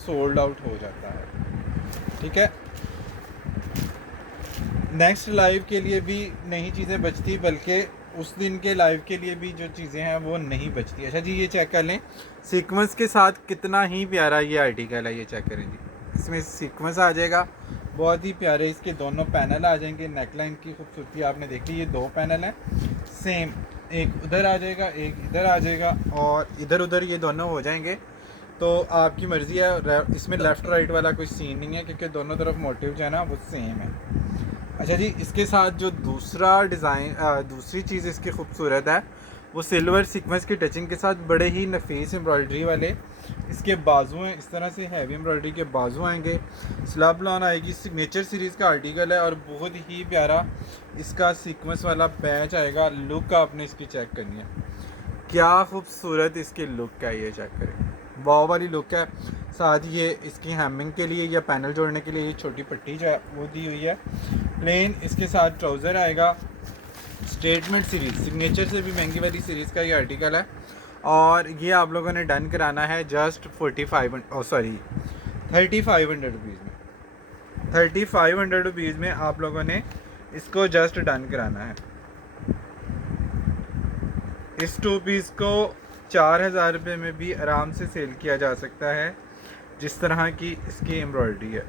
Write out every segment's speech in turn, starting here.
Sold out हो जाता है। ठीक है, नेक्स्ट लाइव के लिए भी नहीं चीज़ें बचती, बल्कि उस दिन के लाइव के लिए भी जो चीज़ें हैं वो नहीं बचती। अच्छा जी, ये चेक कर लें सीक्वेंस के साथ कितना ही प्यारा ये आर्टिकल है। ये चेक करें जी, इसमें सीक्वेंस आ जाएगा, बहुत ही प्यारे इसके दोनों पैनल आ जाएंगे। नेकलाइन की खूबसूरती आपने देखी, ये दो पैनल हैं सेम, एक उधर आ जाएगा एक इधर आ जाएगा और इधर उधर ये दोनों हो जाएंगे। तो आपकी मर्ज़ी है, इसमें लेफ़्ट राइट वाला कोई सीन नहीं है क्योंकि दोनों तरफ मोटिव जो है ना वो सेम है। अच्छा जी, इसके साथ जो दूसरा डिज़ाइन दूसरी चीज़ इसकी खूबसूरत है वो सिल्वर सीक्वेंस की टचिंग के साथ बड़े ही नफीस एम्ब्रॉयडरी वाले इसके बाजू हैं। इस तरह से हैवी एम्ब्रॉयडरी के बाजू आएंगे। स्लब लॉन आएगी, सिग्नेचर सीरीज़ का आर्टिकल है और बहुत ही प्यारा इसका सीक्वेंस वाला पैच आएगा। लुक आपने इसकी चेक करनी है, क्या खूबसूरत इसकी लुक है, ये चेक करें, वाव वाली लुक है। साथ ये इसकी हैमिंग के लिए या पैनल जोड़ने के लिए ये छोटी पट्टी जो है वो दी हुई है। प्लेन इसके साथ ट्राउज़र आएगा। स्टेटमेंट सीरीज़ सिग्नेचर से भी महंगी वाली सीरीज़ का ये आर्टिकल है और ये आप लोगों ने डन कराना है जस्ट 3500 रुपीज़ में। 3500 रुपीज़ में आप लोगों ने इसको जस्ट डन कराना है। इस 2 पीस को 4000 रुपये में भी आराम से सेल किया जा सकता है, जिस तरह की इसकी एम्ब्रॉयडरी है।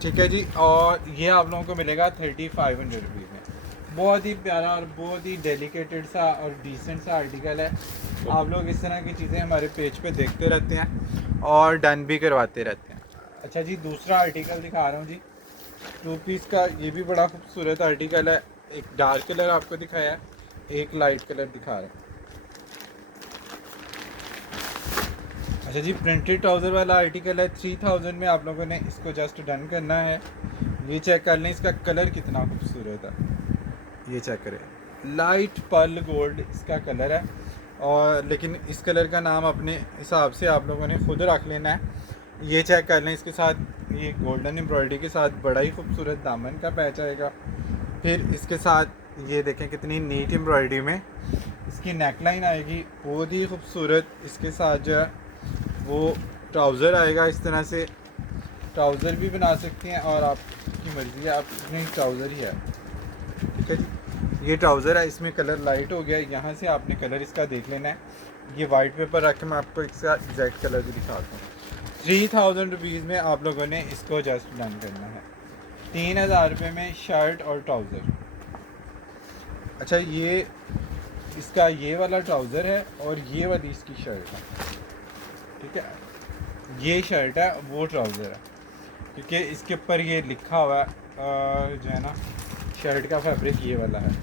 ठीक है जी, और ये आप लोगों को मिलेगा 3500 रुपीज़ में। बहुत ही प्यारा और बहुत ही डेलिकेटेड सा और डिसेंट सा आर्टिकल है। आप लोग इस तरह की चीज़ें हमारे पेज पे देखते रहते हैं और डन भी करवाते रहते हैं। अच्छा जी, दूसरा आर्टिकल दिखा रहा हूँ जी, 2 पीस का। ये भी बड़ा खूबसूरत आर्टिकल है। एक डार्क कलर आपको दिखाया है, एक लाइट कलर दिखा रहा है। अच्छा जी, प्रिंटेड ट्राउज़र वाला आर्टिकल है। 3000 में आप लोगों ने इसको जस्ट डन करना है। ये चेक कर लें, इसका कलर कितना खूबसूरत है, ये चेक करें। लाइट पर्ल गोल्ड इसका कलर है और लेकिन इस कलर का नाम अपने हिसाब से आप लोगों ने ख़ुद रख लेना है। ये चेक कर लें, इसके साथ ये गोल्डन एम्ब्रॉयडरी के साथ बड़ा ही खूबसूरत दामन का पैच आएगा। फिर इसके साथ ये देखें कितनी नीट एम्ब्रॉयडरी में इसकी नेकलाइन आएगी, बहुत ही खूबसूरत। इसके साथ जो है वो ट्राउज़र आएगा। इस तरह से ट्राउज़र भी बना सकते हैं और आपकी मर्ज़ी है, आप इसमें ट्राउज़र ही है। ठीक है जी, ये ट्राउज़र है, इसमें कलर लाइट हो गया। यहाँ से आपने कलर इसका देख लेना है। ये वाइट पेपर रख के मैं आपको इसका एग्जैक्ट कलर भी दिखाता हूँ। 3000 रुपीज़ में आप लोगों ने इसको जस्ट डन करना है। 3000 रुपये में शर्ट और ट्राउज़र। अच्छा, ये इसका ये वाला ट्राउज़र है और ये वाली इसकी शर्ट है। ठीक है, ये शर्ट है, वो ट्राउज़र है, क्योंकि इसके ऊपर ये लिखा हुआ है जो है ना शर्ट का फैब्रिक ये वाला है।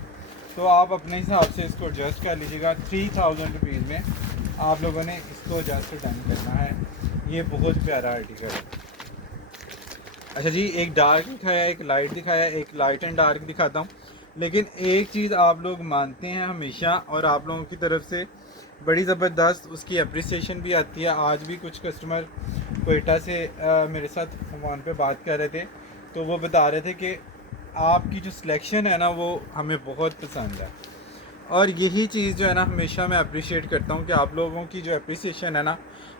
तो आप अपने हिसाब से इसको एडजस्ट कर लीजिएगा। 3000 रुपीज़ में आप लोगों ने इसको जस्ट डन करना है। ये बहुत प्यारा आर्टिकल है। अच्छा जी, एक डार्क दिखाया, एक लाइट दिखाया, एक लाइट एंड डार्क दिखाता हूँ। लेकिन एक चीज़ आप लोग मानते हैं हमेशा और आप लोगों की तरफ से बड़ी ज़बरदस्त उसकी अप्रिसिएशन भी आती है। आज भी कुछ कस्टमर कोयटा से मेरे साथ फ़ोन पे बात कर रहे थे, तो वो बता रहे थे कि आपकी जो सिलेक्शन है ना वो हमें बहुत पसंद है। और यही चीज़ जो है ना हमेशा मैं अप्रिशिएट करता हूँ कि आप लोगों की जो अप्रिसिएशन है ना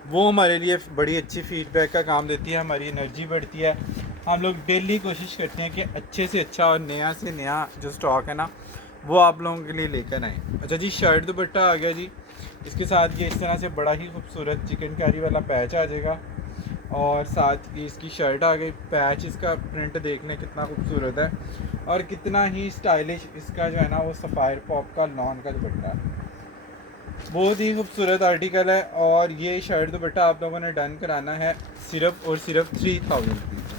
वो हमारे लिए बड़ी अच्छी फीडबैक का काम देती है, हमारी एनर्जी बढ़ती है। हम लोग डेली कोशिश करते हैं कि अच्छे से अच्छा और नया से नया जो स्टॉक है ना वो आप लोगों के लिए लेकर आएँ। अच्छा जी, शर्ट दुपट्टा आ गया जी। इसके साथ ये इस तरह से बड़ा ही खूबसूरत चिकनकारी वाला पैच आ जाएगा और साथ ही इसकी शर्ट आ गई। पैच इसका प्रिंट देख लें कितना खूबसूरत है और कितना ही स्टाइलिश इसका जो है ना वो सफ़ायर पॉप का लॉन का दुपट्टा है। बहुत ही खूबसूरत आर्टिकल है और ये शर्ट दुपट्टा आप लोगों ने डन कराना है सिर्फ और सिर्फ 3000 रुपीज़।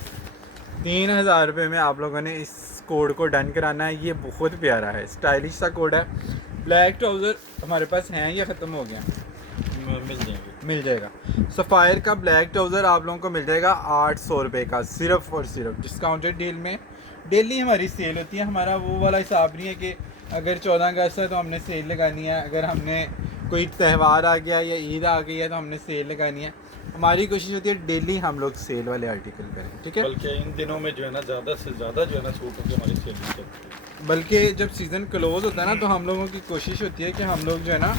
3000 रुपये में आप लोगों ने इस कोड को डन कराना है। ये बहुत प्यारा है, स्टाइलिश सा कोड है। ब्लैक ट्राउज़र हमारे पास हैं या ख़त्म हो गया? मिल जाएगा। सफ़ायर का ब्लैक ट्राउज़र आप लोगों को मिल जाएगा 800 रुपये का, सिर्फ़ और सिर्फ डिस्काउंटेड डील में। डेली हमारी सेल होती है। हमारा वो वाला हिसाब नहीं है कि अगर 14 अगस्त है तो हमने सेल लगानी है, अगर हमने कोई त्यौहार आ गया या ईद आ गई है तो हमने सेल लगानी है। हमारी कोशिश होती है डेली हम लोग सेल वाले आर्टिकल करें। ठीक है, बल्कि इन दिनों में जो है ना ज़्यादा से ज़्यादा जो है ना सूट की हमारी सेल चलती है। बल्कि जब सीज़न क्लोज़ होता है ना तो हम लोगों की कोशिश होती है कि हम लोग जो है ना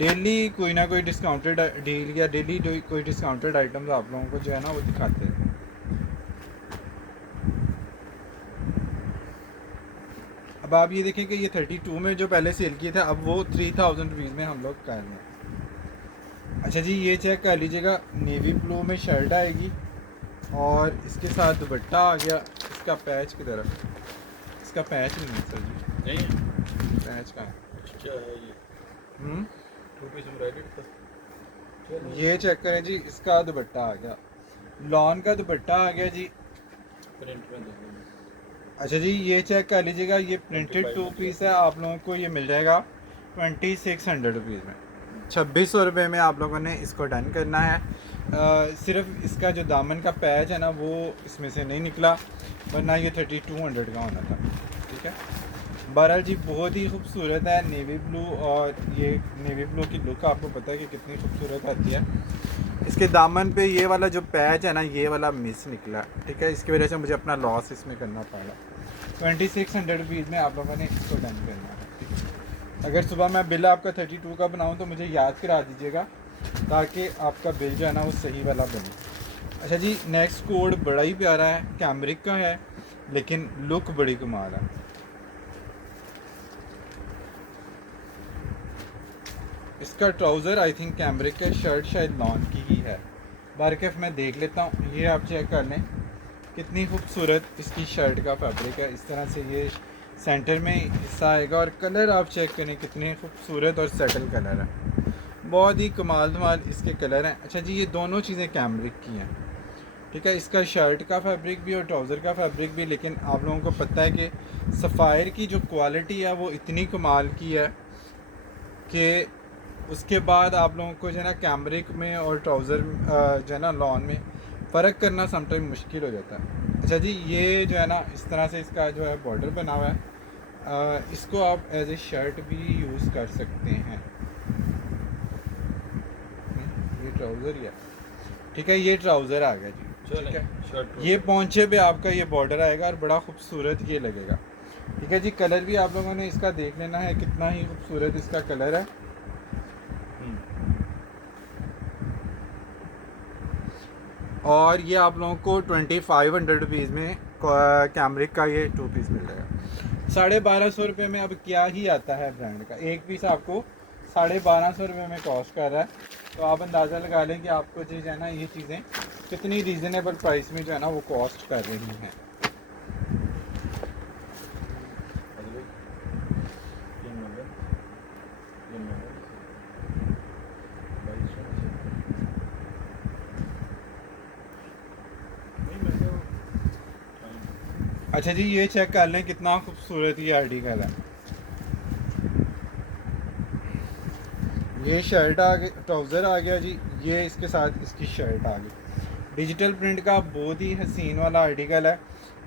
डेली कोई ना कोई डिस्काउंटेड डील या डेली कोई डिस्काउंटेड आइटम्स आप लोगों को जो है ना वो दिखाते हैं। अब आप ये देखें कि ये 32 में जो पहले सेल किए थे अब वो 3000 रुपीज़ में हम लोग कर रहे हैं। अच्छा जी, ये चेक कर लीजिएगा, नेवी ब्लू में शर्ट आएगी और इसके साथ दुपट्टा आ गया। इसका पैच की तरफ, इसका पैच नहीं है सर जी, नहीं है? पैच का है। क्या है ये? हम्म, 2 पीस एम्ब्रॉयडर्ड था। चलो ये चेक करें जी, इसका दुपट्टा आ गया, लॉन का दुपट्टा आ गया जी। प्रिंट में देखो। अच्छा जी, ये चेक कर लीजिएगा, ये प्रिंटेड 2 पीस है, आप लोगों को ये मिल जाएगा 2600 रुपीज़ में। 2600 रुपये में आप लोगों ने इसको डन करना है। सिर्फ इसका जो दामन का पैच है ना वो इसमें से नहीं निकला, वरना ये 3200 का होना था। ठीक है, बहरहाल जी बहुत ही खूबसूरत है नेवी ब्लू, और ये नेवी ब्लू की लुक आपको पता है कि कितनी खूबसूरत आती है। इसके दामन पे ये वाला जो पैच है ना ये वाला मिस निकला, ठीक है, इसकी वजह से मुझे अपना लॉस इसमें करना पड़ा। 2600 रुपीज़ में आप लोगों ने इसको डन करना है। ठीक है, अगर सुबह मैं बिल आपका 32 का बनाऊँ तो मुझे याद करा दीजिएगा ताकि आपका बिल जो है ना वो सही वाला बने। अच्छा जी, नेक्स्ट कोड बड़ा ही प्यारा है, कैमरिक का है लेकिन लुक बड़ी कमाल है। इसका ट्राउज़र आई थिंक कैमरिक का, शर्ट शायद लॉन की ही है। बारकफ मैं देख लेता हूँ, ये आप चेक कर लें कितनी खूबसूरत इसकी शर्ट का फैब्रिक है। इस तरह से ये सेंटर में हिस्सा आएगा और कलर आप चेक करें कितने खूबसूरत और सेटल कलर है, बहुत ही कमाल धमाल इसके कलर हैं। अच्छा जी, ये दोनों चीज़ें कैमरिक की हैं। ठीक है, इसका शर्ट का फैब्रिक भी और ट्राउज़र का फैब्रिक भी, लेकिन आप लोगों को पता है कि सफ़ायर की जो क्वालिटी है वो इतनी कमाल की है कि उसके बाद आप लोगों को जो है ना कैमरिक में और ट्राउज़र जो है ना लॉन में फ़र्क करना समटाइम मुश्किल हो जाता है। अच्छा जी, ये जो है ना इस तरह से इसका जो है बॉर्डर बना हुआ है, इसको आप एज ए शर्ट भी यूज़ कर सकते हैं। ये ट्राउज़र ही है। ठीक है, ये ट्राउज़र आ गया जी। ठीक है, शर्ट ये पौंचे पे आपका ये बॉर्डर आएगा और बड़ा खूबसूरत ये लगेगा। ठीक है जी, कलर भी आप लोगों ने इसका देख लेना है कितना ही खूबसूरत इसका कलर है। और ये आप लोगों को 2500 रुपीज़ में कैमरिक का ये 2 पीस मिल जाएगा। 1250 रुपये में अब क्या ही आता है ब्रांड का, एक पीस आपको 1250 रुपये में कॉस्ट कर रहा है। तो आप अंदाज़ा लगा लें कि आपको जो है ना ये चीज़ें कितनी रीज़नेबल प्राइस में जो है ना वो कॉस्ट कर रही हैं। अच्छा जी, ये चेक कर लें कितना खूबसूरत ये आर्टिकल है। ये शर्ट आ गई, ट्राउज़र आ गया जी, ये इसके साथ इसकी शर्ट आ गई। डिजिटल प्रिंट का बहुत ही हसीन वाला आर्टिकल है।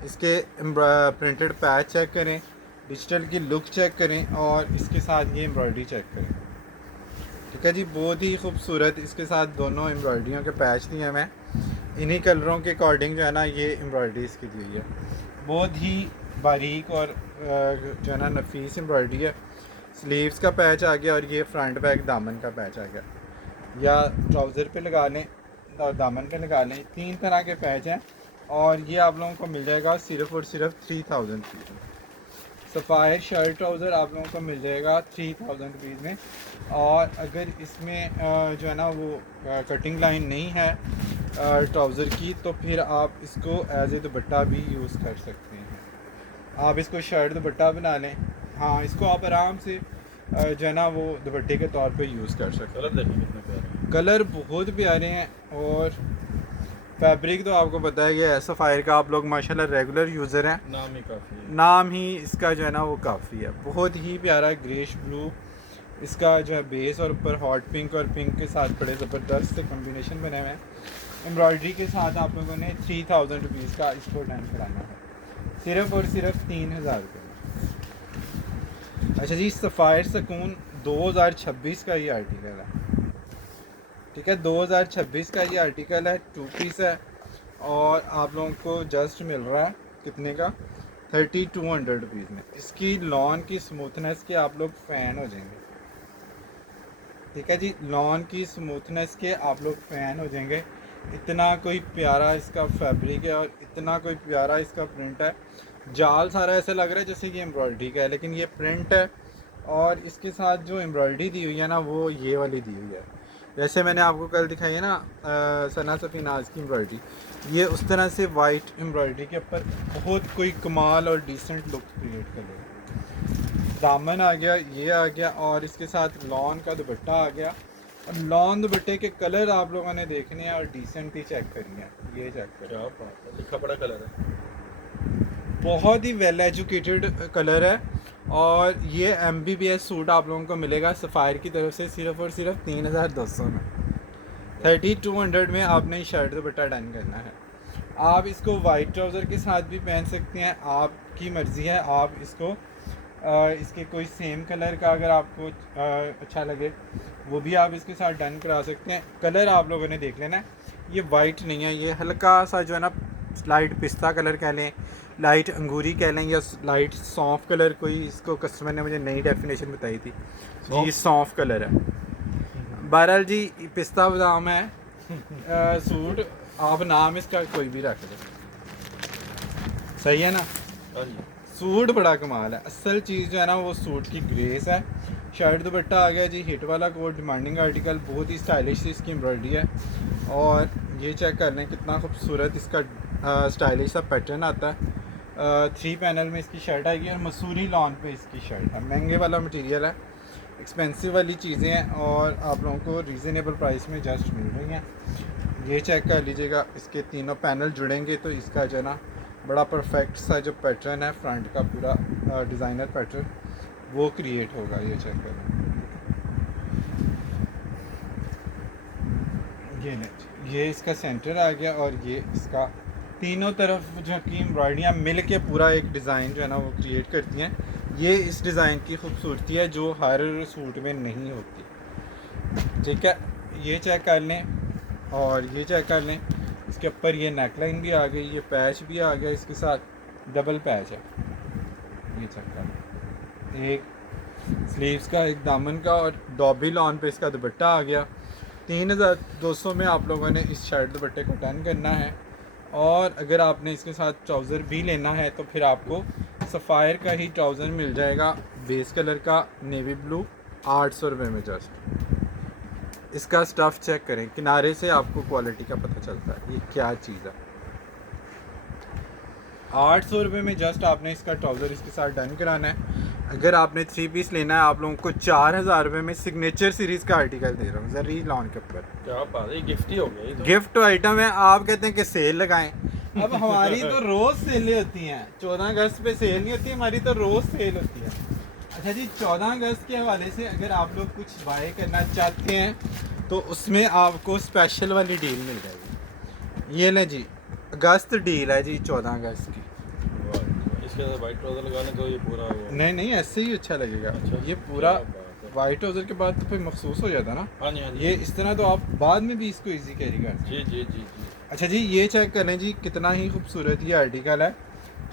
इसके प्रिंटेड पैच चेक करें, डिजिटल की लुक चेक करें और इसके साथ ये एम्ब्रॉयडरी चेक करें। ठीक है जी, बहुत ही खूबसूरत इसके साथ दोनों एम्ब्रॉयडरियों के पैच दिए हैं। इन्हीं कलरों के अकॉर्डिंग जो है ना ये एम्ब्रॉयडरी इसकी दी हुई है, बहुत ही बारीक और जो है ना नफीस एम्ब्रॉयडरी है। स्लीव्स का पैच आ गया और ये फ्रंट बैक दामन का पैच आ गया, या ट्राउज़र पे लगा लें और दामन पे लगा लें, 3 तरह के पैच हैं। और ये आप लोगों को मिल जाएगा सिर्फ़ और सिर्फ 3000 रुपीज़ में। सफ़ायर शर्ट ट्राउज़र आप लोगों को मिल जाएगा 3000 रुपीज़ में। और अगर इसमें जो है ना वो कटिंग लाइन नहीं है ट्राउज़र की, तो फिर आप इसको एज ए दुपट्टा भी यूज़ कर सकते हैं। आप इसको शर्ट दुपट्टा बना लें, हाँ इसको आप आराम से जो है ना वो दुपट्टे के तौर पे यूज़ कर सकते हैं। कलर देखिए कितने प्यारे। कलर बहुत प्यारे हैं और फैब्रिक तो आपको पता है कि सफ़ायर का आप लोग माशाल्लाह रेगुलर यूज़र हैं, नाम ही काफ़ी है। नाम ही इसका जो है ना वो काफ़ी है। बहुत ही प्यारा ग्रेश ब्लू इसका जो है बेस, और ऊपर हॉट पिंक और पिंक के साथ बड़े ज़बरदस्त से कॉम्बिनेशन बने हुए हैं। एम्ब्रॉयडरी के साथ आप लोगों ने 3000 रुपीज़ का इसको डन कराना है, सिर्फ़ और सिर्फ 3000 रुपये में। अच्छा जी, सफ़ायर सुकून 2026 का ये आर्टिकल है। ठीक है, 2026 का ये आर्टिकल है, 2 पीस है और आप लोगों को जस्ट मिल रहा है कितने का, 3200 रुपीज़ में। इसकी लॉन की स्मूथनेस के आप लोग फ़ैन हो जाएंगे। ठीक है जी। लॉन की स्मूथनेस के आप लोग फ़ैन हो जाएंगे। इतना कोई प्यारा इसका फैब्रिक है और इतना कोई प्यारा इसका प्रिंट है। जाल सारा ऐसा लग रहा है जैसे कि एम्ब्रॉयडरी का है, लेकिन ये प्रिंट है। और इसके साथ जो एम्ब्रॉयडरी दी हुई है ना, वो ये वाली दी हुई है। जैसे मैंने आपको कल दिखाई है ना सना सफ़ीनाज की एम्ब्रॉयडरी, ये उस तरह से वाइट एम्ब्रॉयडरी के ऊपर बहुत कोई कमाल और डिसेंट लुक क्रिएट कर लेगा। दामन आ गया, ये आ गया, और इसके साथ लॉन का दुपट्टा आ गया। और लॉन दुपट्टे के कलर आप लोगों ने देखने हैं और डिसेंट ही चेक करनी है। ये चेक करें, क्या बात है, लिखा पड़ा कलर है। बहुत ही वेल एजुकेटेड कलर है। और ये MBBS सूट आप लोगों को मिलेगा सफ़ायर की तरफ से सिर्फ़ और सिर्फ 3200 में। 3200 में आपने शर्ट दुपट्टा डन करना है। आप इसको वाइट ट्राउज़र के साथ भी पहन सकते हैं, आपकी मर्ज़ी है। आप इसको इसके कोई सेम कलर का अगर आपको अच्छा लगे वो भी आप इसके साथ डन करा सकते हैं। कलर आप लोगों ने देख लेना है, ये वाइट नहीं है, ये हल्का सा जो है ना लाइट पिस्ता कलर कह लें, लाइट अंगूरी कह लें, या लाइट सौंफ कलर। कोई इसको कस्टमर ने मुझे नई डेफिनेशन बताई थी जी, सौंफ कलर है। बहरहाल जी पिस्ता बादाम है सूट, आप नाम इसका कोई भी रख दो, सही है ना। हाँ जी। सूट बड़ा कमाल है। असल चीज़ जो है ना वो सूट की ग्रेस है। शर्ट दुपट्टा आ गया जी, हिट वाला कोट, डिमांडिंग आर्टिकल, बहुत ही स्टाइलिश इसकी एम्ब्रॉयडरी है। और ये चेक कर लें कितना खूबसूरत इसका स्टाइलिश सा पैटर्न आता है। 3 पैनल में इसकी शर्ट आएगी और मसूरी लॉन पे इसकी शर्ट है। महंगे वाला मटेरियल है, एक्सपेंसिव वाली चीज़ें हैं और आप लोगों को रीज़नेबल प्राइस में जस्ट मिल रही हैं। ये चेक कर लीजिएगा, इसके तीनों पैनल जुड़ेंगे तो इसका जो है ना बड़ा परफेक्ट सा जो पैटर्न है फ्रंट का पूरा डिज़ाइनर पैटर्न वो क्रिएट होगा। ये चेक करें, ये इसका सेंटर आ गया और ये इसका तीनों तरफ जो कि एम्ब्रॉयडरियाँ मिल के पूरा एक डिज़ाइन जो है ना वो क्रिएट करती हैं। ये इस डिज़ाइन की खूबसूरती है जो हर सूट में नहीं होती। ठीक है, ये चेक कर लें और ये चेक कर लें। इसके ऊपर ये नेकलाइन भी आ गई, ये पैच भी आ गया, इसके साथ डबल पैच है। ये चेक कर लें, एक स्लीव्स का, एक दामन का, और डॉबी लॉन पे इसका दुपट्टा आ गया। 3200 में आप लोगों ने इस शर्ट दुपट्टे को डन करना है। और अगर आपने इसके साथ ट्राउज़र भी लेना है तो फिर आपको सफ़ायर का ही ट्राउज़र मिल जाएगा, बेस कलर का नेवी ब्लू, 800 रुपये में जस्ट। इसका स्टफ़ चेक करें, किनारे से आपको क्वालिटी का पता चलता है ये क्या चीज़ है। 800 रुपये में जस्ट आपने इसका ट्राउज़र इसके साथ डन कराना है। अगर आपने 3 पीस लेना है आप लोगों को 4000 रुपये में सिग्नेचर सीरीज़ का आर्टिकल दे रहा हूँ जरी लॉन के ऊपर। क्या बात है, गिफ्ट ही हो गया ये तो। गिफ्ट आइटम है, आप कहते हैं कि सेल लगाएं। अब हमारी तो रोज़ सेलें होती हैं, 14 अगस्त पे सेल नहीं होती, हमारी तो रोज़ सेल होती है। अच्छा जी, 14 अगस्त के हवाले से अगर आप लोग कुछ बाय करना चाहते हैं तो उसमें आपको स्पेशल वाली डील मिल जाएगी। ये लें जी, अगस्त डील है जी 14 अगस्त की। इसके साथ वाइट ट्राउजर लगा लें तो ये पूरा नहीं ऐसे ही अच्छा लगेगा। अच्छा, ये पूरा क्या बात है। वाइट ट्राउज़र के बाद तो फिर महसूस हो जाता ना। हाँ जी, हाँ जी। ये इस तरह तो आप बाद में भी इसको इजी कैरी कर सकते हैं। जी जी जी जी। अच्छा जी, ये चेक कर लें जी कितना ही खूबसूरत ये आर्टिकल है।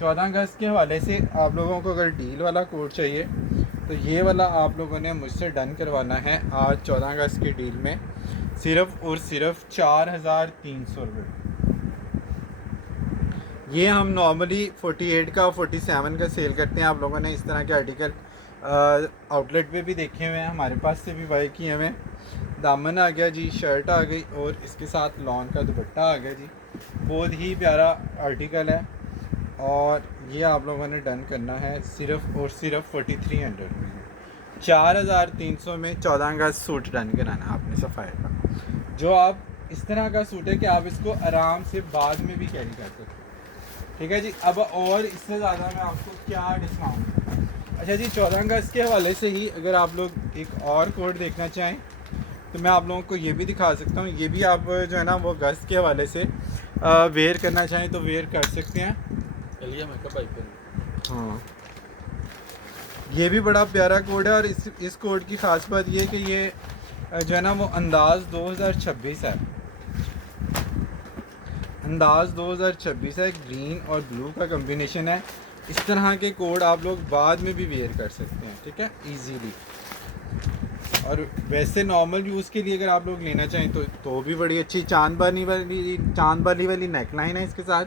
14 अगस्त के हवाले से आप लोगों को अगर डील वाला कोड चाहिए तो ये वाला आप लोगों ने मुझसे डन करवाना है आज 14 अगस्त की डील में, सिर्फ़ और सिर्फ 4300 रुपये। ये हम नॉर्मली 48 का 47 का सेल करते हैं। आप लोगों ने इस तरह के आर्टिकल आउटलेट पे भी देखे हुए हैं, हमारे पास से भी बाय किए हुए हैं। दामन आ गया जी, शर्ट आ गई और इसके साथ लॉन का दुपट्टा आ गया जी। बहुत ही प्यारा आर्टिकल है और ये आप लोगों ने डन करना है सिर्फ़ और सिर्फ 4300 रुपये में। 4300 में 14 का सूट डन कराना है आपने सफ़ायर का, जो आप इस तरह का सूट है कि आप इसको आराम से बाद में भी कैरी कर सकते हैं। ठीक है जी, अब और इससे ज़्यादा मैं आपको क्या डिस्काउंट। अच्छा जी, 14 अगस्त के हवाले से ही अगर आप लोग एक और कोड देखना चाहें तो मैं आप लोगों को ये भी दिखा सकता हूँ। ये भी आप जो है ना वो अगस्त के हवाले से वेयर करना चाहें तो वेयर कर सकते हैं। चलिए मैं कब आई हाँ, ये भी बड़ा प्यारा कोड है और इस कोड की ख़ास बात ये है कि ये जो है ना वो अंदाज़ 2026 है। अंदाज़ 2026 है, ग्रीन और ब्लू का कम्बिनेशन है। इस तरह के कोड आप लोग बाद में भी वेयर कर सकते हैं, ठीक है, इजीली। और वैसे नॉर्मल यूज़ के लिए अगर आप लोग लेना चाहें तो भी बड़ी अच्छी चांद वाली नेकलाइन है इसके साथ,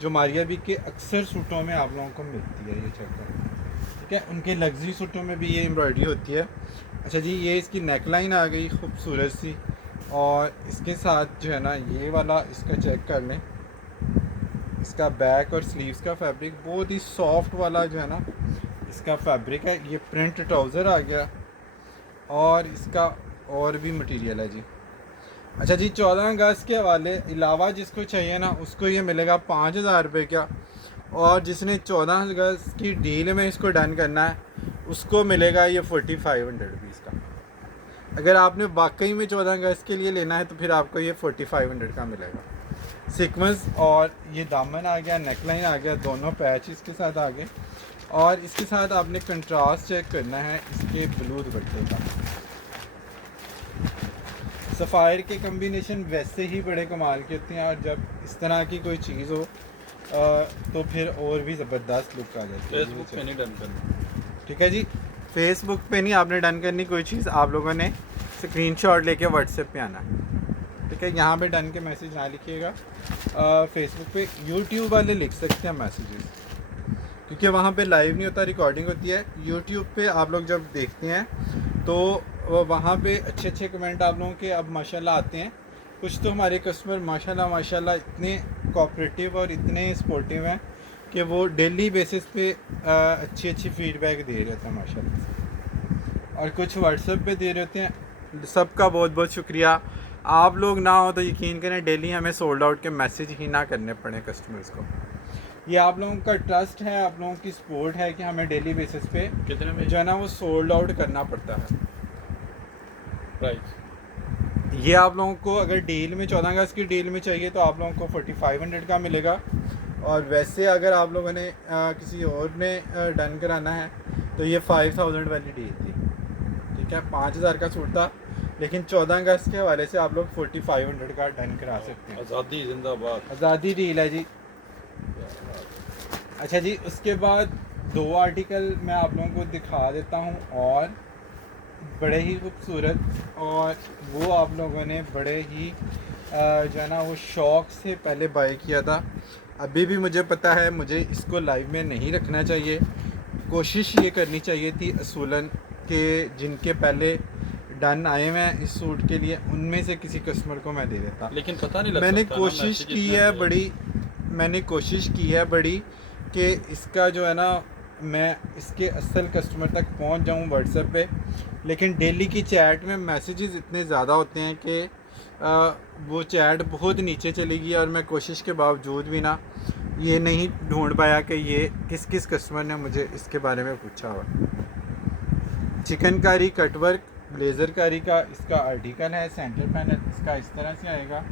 जो मारिया बी के अक्सर सूटों में आप लोगों को मिलती है। ये चेक करें, ठीक है, उनके लग्जरी सूटों में भी ये एम्ब्रॉयडरी होती है। अच्छा जी, ये इसकी नेकलाइन आ गई खूबसूरत सी, और इसके साथ जो है ना ये वाला इसका चेक कर लें, इसका बैक और स्लीव्स का फैब्रिक बहुत ही सॉफ्ट वाला जो है ना इसका फैब्रिक है। ये प्रिंट ट्राउज़र आ गया, और इसका और भी मटेरियल है जी। अच्छा जी, 14 अगस्त के हवाले अलावा जिसको चाहिए ना उसको ये मिलेगा 5,000 रुपये का, और जिसने 14 अगस्त की डील में इसको डन करना है उसको मिलेगा ये 4,500 रुपीज़ का। अगर आपने वाकई में 14 अगस्त के लिए लेना है तो फिर आपको ये 4,500 का मिलेगा। सीक्वेंस और ये दामन आ गया, नेकलाइन आ गया, दोनों पैच इसके साथ आ गए, और इसके साथ आपने कंट्रास्ट चेक करना है इसके ब्लू दुपट्टे का। सफ़ायर के कम्बिनेशन वैसे ही बड़े कमाल के होते हैं, और जब इस तरह की कोई चीज़ हो तो फिर और भी ज़बरदस्त लुक आ जाती है। फेसबुक पे नहीं डन करना, ठीक है जी, फेसबुक पे नहीं आपने डन करनी कोई चीज़, आप लोगों ने स्क्रीनशॉट लेके व्हाट्सएप पे आना है। ठीक है, यहाँ पे डन के मैसेज ना लिखिएगा, फेसबुक पे यूट्यूब वाले लिख सकते हैं मैसेजेस, क्योंकि वहाँ पे लाइव नहीं होता, रिकॉर्डिंग होती है। यूट्यूब पे आप लोग जब देखते हैं तो वहाँ पे अच्छे अच्छे कमेंट आप लोगों के अब माशाल्लाह आते हैं। कुछ तो हमारे कस्टमर माशाल्लाह इतने कोऑपरेटिव और इतने सपोर्टिव हैं कि वो डेली बेसिस पे अच्छी अच्छी फीडबैक दे रहे थे माशाल्लाह से, और कुछ व्हाट्सएप पे दे रहे होते हैं। सबका बहुत बहुत शुक्रिया। आप लोग ना हो तो यकीन करें डेली हमें सोल्ड आउट के मैसेज ही ना करने पड़े कस्टमर्स को। ये आप लोगों का ट्रस्ट है, आप लोगों की सपोर्ट है कि हमें डेली बेसिस पे कितने में जो है ना वो सोल्ड आउट करना पड़ता है। प्राइस? ये आप लोगों को अगर डील में 14 अगस्त की डील में चाहिए तो आप लोगों को 4,500 का मिलेगा, और वैसे अगर आप लोगों ने किसी और ने डन कराना है तो ये 5,000 वाली डील थी। ठीक है, 5,000 का सूट था, लेकिन 14 अगस्त के हवाले से आप लोग 4,500 का डन करा सकते हैं। आज़ादी जिंदाबाद, आज़ादी डील है जी। अच्छा जी, उसके बाद 2 आर्टिकल मैं आप लोगों को दिखा देता हूँ, और बड़े ही खूबसूरत, और वो आप लोगों ने बड़े ही जो है ना वो शौक़ से पहले बाय किया था। अभी भी मुझे पता है मुझे इसको लाइव में नहीं रखना चाहिए, कोशिश ये करनी चाहिए थी असूलन के जिनके पहले डन आए हुए हैं इस सूट के लिए, उनमें से किसी कस्टमर को मैं दे देता। लेकिन पता नहीं लगता। मैंने कोशिश की है बड़ी, मैंने कोशिश की है बड़ी कि इसका जो है ना मैं इसके असल कस्टमर तक पहुंच जाऊं व्हाट्सएप पे, लेकिन डेली की चैट में मैसेजेस इतने ज़्यादा होते हैं कि वो चैट बहुत नीचे चली गई, और मैं कोशिश के बावजूद भी ना ये नहीं ढूंढ पाया कि ये किस किस कस्टमर ने मुझे इसके बारे में पूछा हुआ। चिकनकारी कटवर्क ब्लेज़र कारी का इसका आर्टिकल है। सेंटर पैनल इसका इस तरह से आएगा,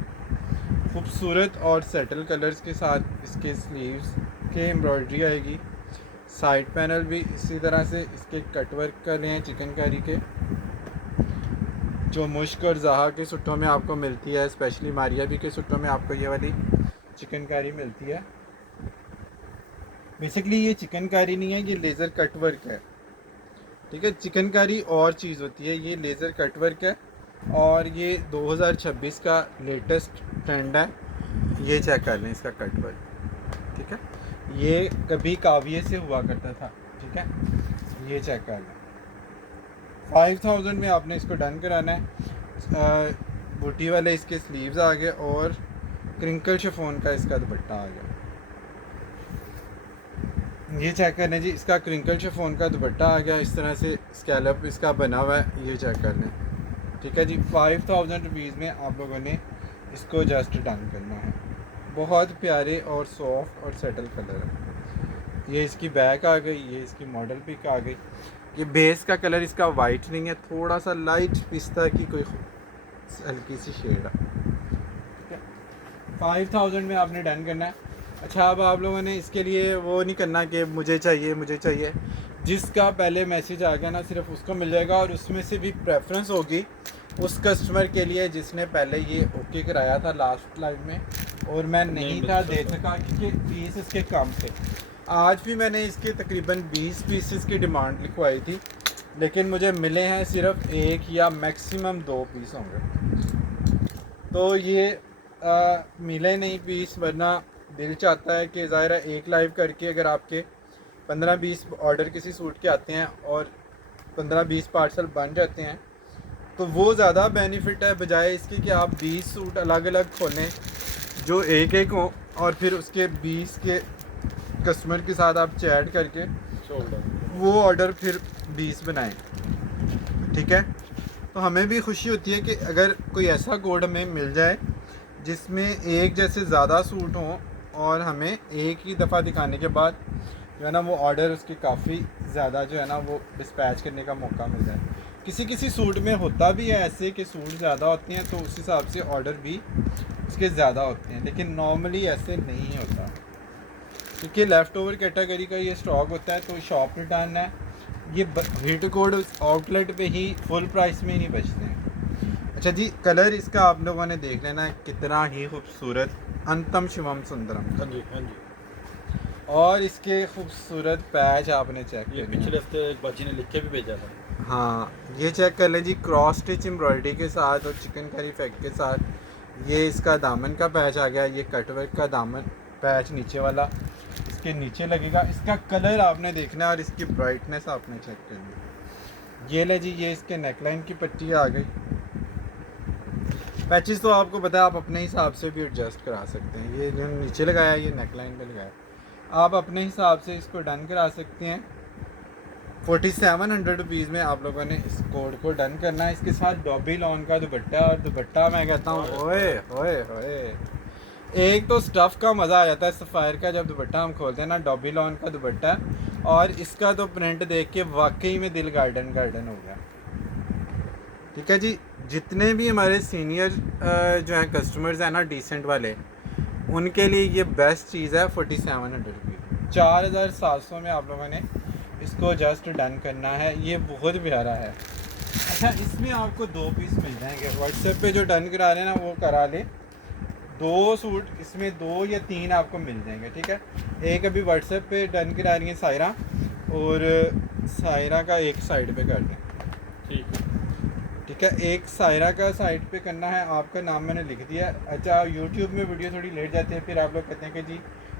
खूबसूरत और सेटल कलर्स के साथ इसके स्लीव्स के एम्ब्रॉयडरी आएगी। साइड पैनल भी इसी तरह से इसके कटवर्क करे हैं चिकनकारी के, जो मुश्क और जहा के सूटों में आपको मिलती है, स्पेशली मारिया भी के सूटों में आपको ये वाली चिकनकारी मिलती है। बेसिकली ये चिकनकारी नहीं है, ये लेज़र कटवर्क है। ठीक है, चिकनकारी और चीज़ होती है, ये लेज़र कटवर्क है, और ये 2026 का लेटेस्ट ट्रेंड है। ये चेक कर लें इसका कटवर्क। ठीक है, ये कभी काविये से हुआ करता था। ठीक है, ये चेक कर लें। 5,000 में आपने इसको डन कराना है। बूटी वाले इसके स्लीव्स आ गए, और क्रिंकल शिफॉन का इसका दुपट्टा आ गया। ये चेक कर लें जी, इसका क्रिंकल शिफॉन का दुपट्टा आ गया, इस तरह से स्कैलप इसका बना हुआ है। ये चेक कर लें। ठीक है जी, 5,000 रुपीज़ में आप लोगों ने इसको जस्ट डन करना है। बहुत प्यारे और सॉफ्ट और सेटल कलर है। ये इसकी बैक आ गई, ये इसकी मॉडल पिक आ गई। ये बेस का कलर इसका वाइट नहीं है, थोड़ा सा लाइट पिस्ता की कोई हल्की सी शेड है। ठीक है, 5,000 में आपने डन करना है। अच्छा, अब आप लोगों ने इसके लिए वो नहीं करना कि मुझे चाहिए। जिसका पहले मैसेज आ गया ना सिर्फ उसको मिल जाएगा, और उसमें से भी प्रेफरेंस होगी उस कस्टमर के लिए जिसने पहले ये ओके कराया था लास्ट लाइव में, और मैं नहीं था दे सका क्योंकि पीस इसके कम थे। आज भी मैंने इसके तकरीबन 20 पीसेस की डिमांड लिखवाई थी, लेकिन मुझे मिले हैं सिर्फ एक या मैक्सिमम 2 पीस होंगे। तो ये मिले नहीं पीस, वरना दिल चाहता है कि ज़ाहिर है एक लाइव करके अगर आपके 15-20 ऑर्डर किसी सूट के आते हैं और 15-20 पार्सल बन जाते हैं तो वो ज़्यादा बेनिफिट है, बजाय इसके कि आप 20 सूट अलग अलग खोलें जो एक एक हों और फिर उसके 20 के कस्टमर के साथ आप चैट करके वो ऑर्डर फिर 20 बनाएं। ठीक है, तो हमें भी खुशी होती है कि अगर कोई ऐसा कोड हमें मिल जाए जिसमें एक जैसे ज़्यादा सूट हों और हमें एक ही दफ़ा दिखाने के बाद जो है ना वो ऑर्डर उसके काफ़ी ज़्यादा जो है ना वो डिस्पैच करने का मौका मिल जाए। किसी किसी सूट में होता भी है ऐसे कि सूट ज़्यादा होते हैं तो उस हिसाब से ऑर्डर भी उसके ज़्यादा होते हैं, लेकिन नॉर्मली ऐसे नहीं होता क्योंकि लेफ़्ट ओवर कैटेगरी का ये स्टॉक होता है। तो शॉप रिटर्न है, ये हिट कोड आउटलेट पे ही फुल प्राइस में ही नहीं बचते हैं। अच्छा जी, कलर इसका आप लोगों ने देख लेना है कितना ही खूबसूरत, अंतम शिवम सुंदरम। हाँ जी हाँ जी। और इसके खूबसूरत पैच आपने चेक ये किए पिछले हफ्ते एक बाजी ने लिख के भी भेजा था। हाँ, ये चेक कर लें जी, क्रॉस स्टिच एम्ब्रॉयडरी के साथ और चिकनकारी इफेक्ट के साथ ये इसका दामन का पैच आ गया। ये कटवर्क का दामन पैच नीचे वाला इसके नीचे लगेगा। इसका कलर आपने देखना है और इसकी ब्राइटनेस आपने चेक करनी। ये ले जी, ये इसके नेकलाइन की पट्टी आ गई। पैचेस तो आपको पता है आप अपने हिसाब से भी एडजस्ट करा सकते हैं। ये जो नीचे लगाया है ये नेकलाइन पे लगाया, आप अपने हिसाब से इसको डन करा सकते हैं। 4700 रुपीज़ में आप लोगों ने इस कोड को डन करना है। इसके साथ डॉबी लॉन का दुपट्टा, और दुपट्टा मैं कहता हूँ ओए ओए ओए, एक तो स्टफ़ का मज़ा आ जाता है सफ़ायर का जब दुपट्टा हम खोलते हैं ना, डॉबी लॉन का दुपट्टा। और इसका तो प्रिंट देख के वाकई में दिल गार्डन गार्डन हो गया। ठीक है जी, जितने भी हमारे सीनियर जो हैं कस्टमर्स हैं ना डिसेंट वाले, उनके लिए ये बेस्ट चीज़ है। 4700 रुपीज़, 4700 में आप लोगों ने इसको जस्ट डन करना है। ये बहुत प्यारा है। अच्छा, इसमें आपको 2 पीस मिल जाएंगे। व्हाट्सएप पे जो डन करा रहे हैं ना वो करा ले, 2 सूट इसमें 2 या 3 आपको मिल जाएंगे। ठीक है, एक अभी व्हाट्सएप पे डन करा रही है सायरा, और सायरा का एक साइड पे कर दें। ठीक है, एक सायरा का साइड पे करना है। आपका नाम मैंने लिख दिया। अच्छा, यूट्यूब में वीडियो थोड़ी लेट जाती है, फिर आप लोग कहते हैं कि जी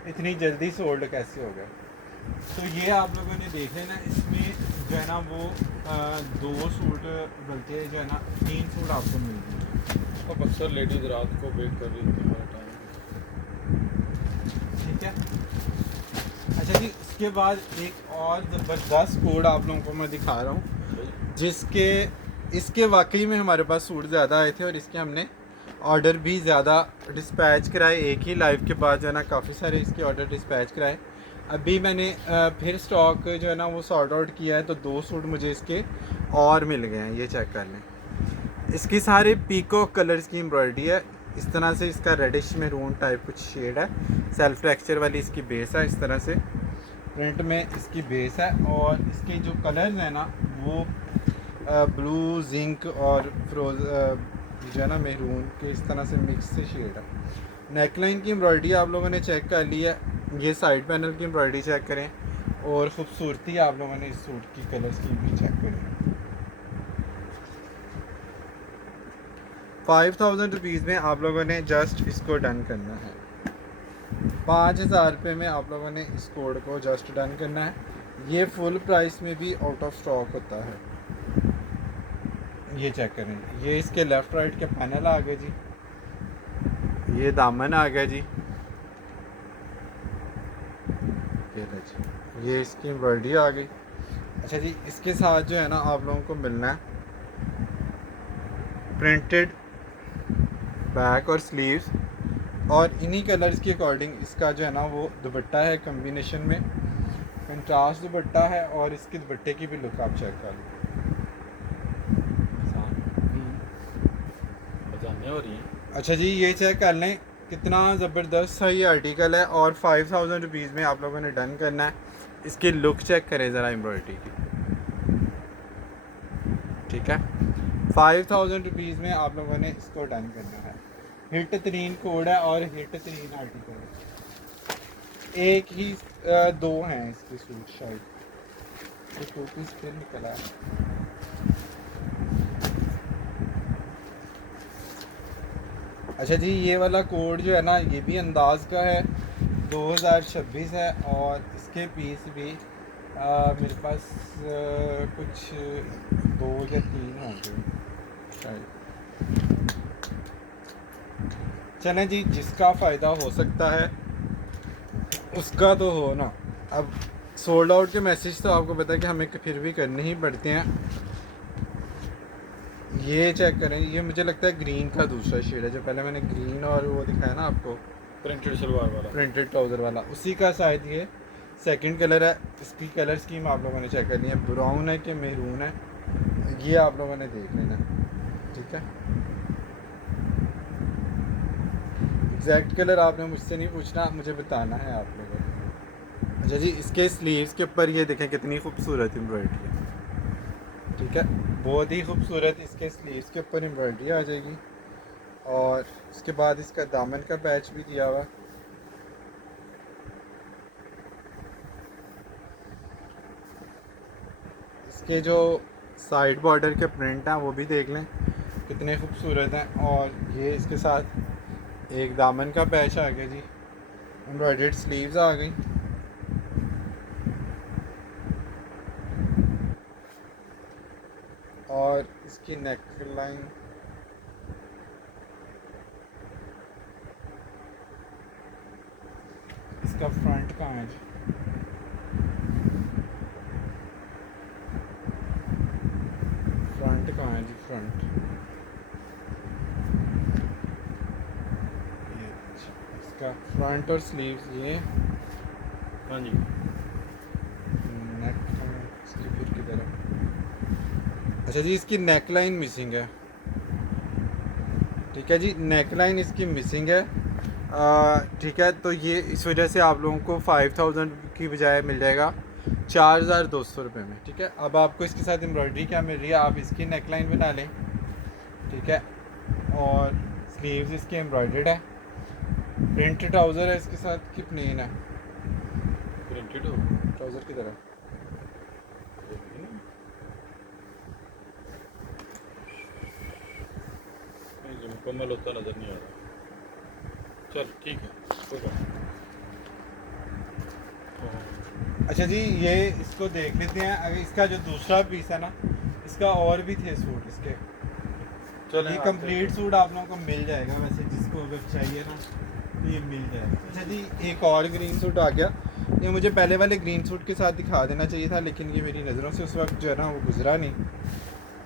इतनी जल्दी सोल्ड कैसे हो गया। तो ये आप लोगों ने देख लेना, इसमें जो है ना वो 2 सूट बल्कि जो है ना 3 सूट आपको मिल जाएंगे। अब अक्सर लेडीज़ रात को वेट कर रही थी हमारा टाइम। ठीक है, अच्छा जी, इसके बाद एक और ज़बरदस्त कोड आप लोगों को मैं दिखा रहा हूँ, जिसके इसके वाकई में हमारे पास सूट ज़्यादा आए थे और इसके हमने ऑर्डर भी ज़्यादा डिस्पैच कराए। एक ही लाइव के बाद जो है ना काफ़ी सारे इसके ऑर्डर डिस्पैच कराए। अभी मैंने फिर स्टॉक जो है ना वो सॉर्ट आउट किया है, तो 2 सूट मुझे इसके और मिल गए हैं। ये चेक कर लें, इसकी सारे पीको कलर्स की एम्ब्रॉयडरी है। इस तरह से इसका रेडिश मैरून टाइप कुछ शेड है। सेल्फ टेक्सचर वाली इसकी बेस है। इस तरह से प्रिंट में इसकी बेस है, और इसके जो कलर्स हैं ना वो ब्लू, जिंक और फ्रोज जो है ना मैरून के इस तरह से मिक्स से शेड है। नेकलाइन की एम्ब्रॉयडरी आप लोगों ने चेक कर ली है। ये साइड पैनल की एम्ब्रॉयडरी चेक करें, और ख़ूबसूरती आप लोगों ने इस सूट की कलर स्कीम भी चेक करें। 5000 रुपीज़ में आप लोगों ने जस्ट इसको डन करना है। 5000 रुपये में आप लोगों ने इस कोड को जस्ट डन करना है। ये फुल प्राइस में भी आउट ऑफ स्टॉक होता है। ये चेक करें, ये इसके लेफ़्ट राइट के पैनल आ गए जी, ये दामन आ गया जी, ये इसकी एम्ब्रॉयडरी आ गई। अच्छा जी, इसके साथ जो है ना आप लोगों को मिलना है प्रिंटेड बैक और स्लीव्स, और इन्हीं कलर्स के अकॉर्डिंग इसका जो है ना वो दुपट्टा है कॉम्बिनेशन में, कंट्रास्ट दुपट्टा है। और इसके दुपट्टे की भी लुक आप चेक कर लो, हो रही है। अच्छा जी, ये चेक कर लें कितना ज़बरदस्त सा ये आर्टिकल है, और 5000 रुपीज़ में आप लोगों ने डन करना है। इसकी लुक चेक करें ज़रा एम्ब्रॉयडरी की। ठीक है, 5000 रुपीज़ में आप लोगों ने इसको डन करना है। हिट तरीन कोड है और हिट तरीन आर्टिकल है। एक ही 2 हैं इसके सूट, शायद 2 पीस फिर निकला है। अच्छा जी, ये वाला कोड जो है ना, ये भी अंदाज का है, 2026 है, और इसके पीस भी मेरे पास कुछ 2 या 3 होंगे शायद। चलें जी, जिसका फ़ायदा हो सकता है उसका तो हो ना। अब सोल्ड आउट के मैसेज तो आपको पता है कि हमें फिर भी करने ही पड़ते हैं। ये चेक करें, ये मुझे लगता है ग्रीन का दूसरा शेड है, जो पहले मैंने ग्रीन और वो दिखाया ना आपको, प्रिंटेड सलवार वाला। प्रिंटेड ट्राउज़र वाला, उसी का शायद ये सेकंड कलर है। इसकी कलर स्कीम आप लोगों ने चेक करनी है, ब्राउन है कि मैरून है, ये आप लोगों ने देख लेना है, ठीक है। एग्जैक्ट कलर आपने मुझसे नहीं पूछना, मुझे बताना है आप लोगों को। अच्छा जी, इसके स्लीव्स के ऊपर ये देखें कितनी खूबसूरत एम्ब्रॉयडरी है, ठीक है, बहुत ही खूबसूरत। इसके स्लीव्स के ऊपर एम्ब्रॉयडरी आ जाएगी, और उसके बाद इसका दामन का पैच भी दिया हुआ। इसके जो साइड बॉर्डर के प्रिंट हैं वो भी देख लें कितने खूबसूरत हैं, और ये इसके साथ एक दामन का पैच आ गया जी, एम्ब्रॉयडर्ड स्लीव्स आ गई, और इसकी नेक लाइन, इसका फ्रंट कहाँ है जी, फ्रंट कहाँ है जी, फ्रंट ये, इसका फ्रंट और स्लीव्स ये, हाँ जी। नेक इसकी फिर किधर है। अच्छा जी, इसकी नेक लाइन मिसिंग है, ठीक है जी, नेक लाइन इसकी मिसिंग है, ठीक है। तो ये इस वजह से आप लोगों को 5000 की बजाय मिल जाएगा 4200 रुपये में, ठीक है। अब आपको इसके साथ एम्ब्रॉयडरी क्या मिल रही है, आप इसकी नेक लाइन बना लें, ठीक है, और स्लीव्स इसके एम्ब्रॉयडर्ड है, प्रिंटेड ट्राउज़र है इसके साथ कि प्लेन है, प्रिंटेड हो ट्राउज़र की तरह। नहीं, जो मुकम्मल होता नज़र नहीं आ रहा। चल ठीक है, कोई बात नहीं। अच्छा जी, ये इसको देख लेते हैं। अगर इसका जो दूसरा पीस है ना, इसका और भी थे सूट इसके, चलें ये आप कंप्लीट सूट आप लोगों को मिल जाएगा, वैसे जिसको अगर चाहिए ना तो ये मिल जाएगा। अच्छा जी, एक और ग्रीन सूट आ गया, ये मुझे पहले वाले ग्रीन सूट के साथ दिखा देना चाहिए था, लेकिन ये मेरी नज़रों से उस वक्त जो है ना वो गुजरा नहीं।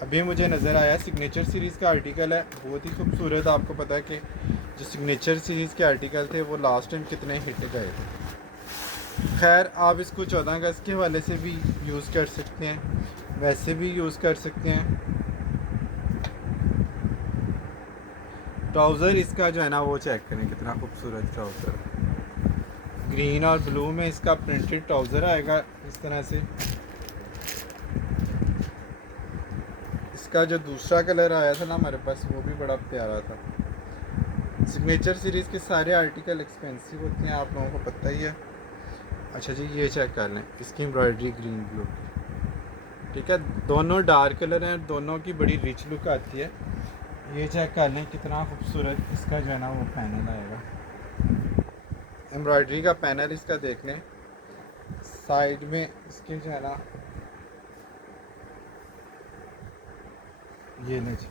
अभी मुझे नज़र आया, सिग्नेचर सीरीज़ का आर्टिकल है, बहुत ही खूबसूरत। आपको पता है कि जो सिग्नेचर सीरीज़ के आर्टिकल थे वो लास्ट टाइम कितने हिट गए थे। खैर, आप इसको 14 अगस्त के हवाले से भी यूज़ कर सकते हैं, वैसे भी यूज़ कर सकते हैं। ट्राउज़र इसका जो है ना वो चेक करें कितना खूबसूरत ट्राउज़र, ग्रीन और ब्लू में इसका प्रिंटेड ट्राउज़र आएगा इस तरह से। इसका जो दूसरा कलर आया था ना हमारे पास, वो भी बड़ा प्यारा था। सिग्नेचर सीरीज़ के सारे आर्टिकल एक्सपेंसिव होते हैं, आप लोगों को पता ही है। अच्छा जी, ये चेक कर लें, इसकी एम्ब्रॉयडरी ग्रीन ब्लू, ठीक है, दोनों डार्क कलर हैं, दोनों की बड़ी रिच लुक आती है। ये चेक कर लें कितना खूबसूरत इसका जो है ना वो पैनल आएगा, एम्ब्रॉयडरी का पैनल इसका देख लें। साइड में इसके जो है ना, ये नहीं जी,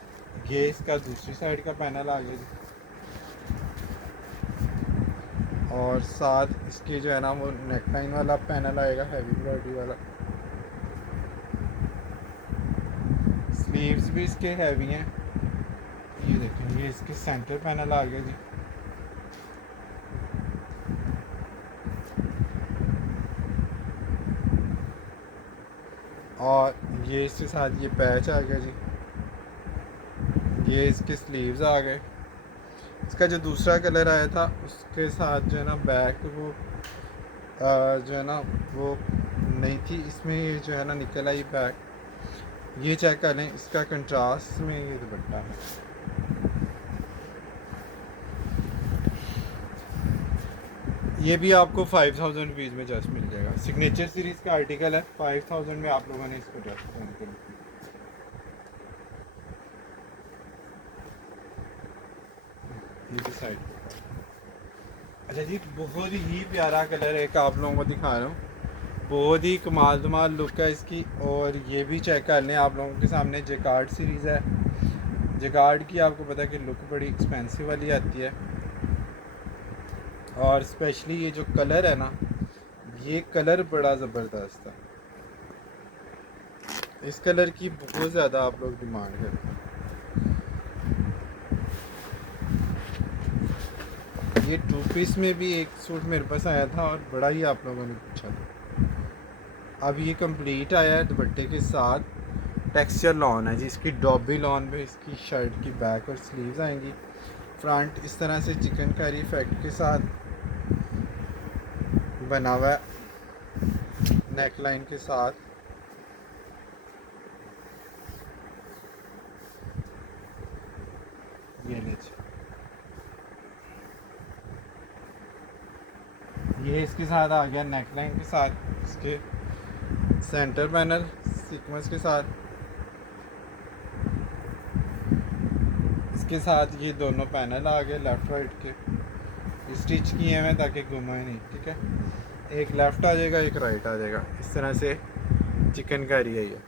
ये इसका दूसरी साइड का पैनल आ गया जी, और साथ इसके जो है ना वो नेक लाइन वाला पैनल आएगा, हैवी एम्ब्रॉयडरी वाला। स्लीव्स भी इसके हैवी हैं, ये देखें, ये इसके सेंटर पैनल आ गया जी, और ये इसके साथ ये पैच आ गया जी, ये इसके स्लीव्स आ गए। इसका जो दूसरा कलर आया था उसके साथ जो है ना बैक वो जो है ना वो नहीं थी, इसमें ये जो है ना निकल आई बैक। ये चेक कर लें, इसका कंट्रास्ट में ये दुपट्टा है। ये भी आपको 5000 रुपीज़ में जस्ट मिल जाएगा, सिग्नेचर सीरीज़ का आर्टिकल है, 5000 में आप लोगों ने इसको जस्ट फोन कर। ये भी साइड। अच्छा जी, बहुत ही प्यारा कलर है, एक आप लोगों को दिखा रहा हूँ। बहुत ही कमाल धमाल लुक है इसकी। और ये भी चेक कर लें, आप लोगों के सामने जेकार्ड सीरीज़ है। जेकार्ड की आपको पता है कि लुक बड़ी एक्सपेंसिव वाली आती है। और स्पेशली ये जो कलर है ना, ये कलर बड़ा ज़बरदस्त है। इस कलर की बहुत ज़्यादा आप लोग डिमांड करते हैं। ये 2 पीस में भी एक सूट मेरे पास आया था और बड़ा ही आप लोगों ने पूछा था। अब ये कंप्लीट आया है दुपट्टे के साथ। टेक्सचर लॉन है जी इसकी, डॉबी लॉन पे इसकी शर्ट की बैक और स्लीव्स आएंगी। फ्रंट इस तरह से चिकनकारी इफेक्ट के साथ बना हुआ है, नेक लाइन के साथ। ये लीजिए, ये इसके साथ आ गया नेक लाइन के साथ, इसके सेंटर पैनल सीक्वेंस के साथ। इसके साथ ये दोनों पैनल आ गए लेफ़्ट राइट के, स्टिच किए हैं ताकि घुमाए नहीं, ठीक है। एक लेफ़्ट आ जाएगा, एक राइट आ जाएगा, इस तरह से चिकनकारी है ये।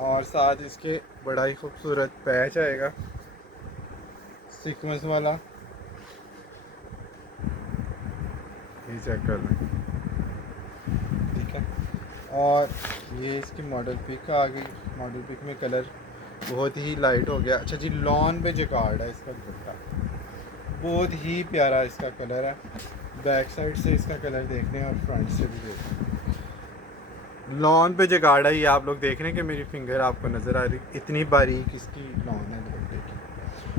और साथ इसके बड़ा ही खूबसूरत पैच आएगा सीक्वेंस वाला, ये चेक कर लें, ठीक है। और ये इसकी मॉडल पिक आ गई। मॉडल पिक में कलर बहुत ही लाइट हो गया। अच्छा जी, लॉन पे जेकार्ड है इसका दुपट्टा, बहुत ही प्यारा इसका कलर है। बैक साइड से इसका कलर देख रहे हैं और फ्रंट से भी देख रहे हैं। लॉन पे जेकार्ड है, ये आप लोग देख रहे हैं कि मेरी फिंगर आपको नज़र आ रही, इतनी बारीक इसकी लॉन है दुपट्टे की।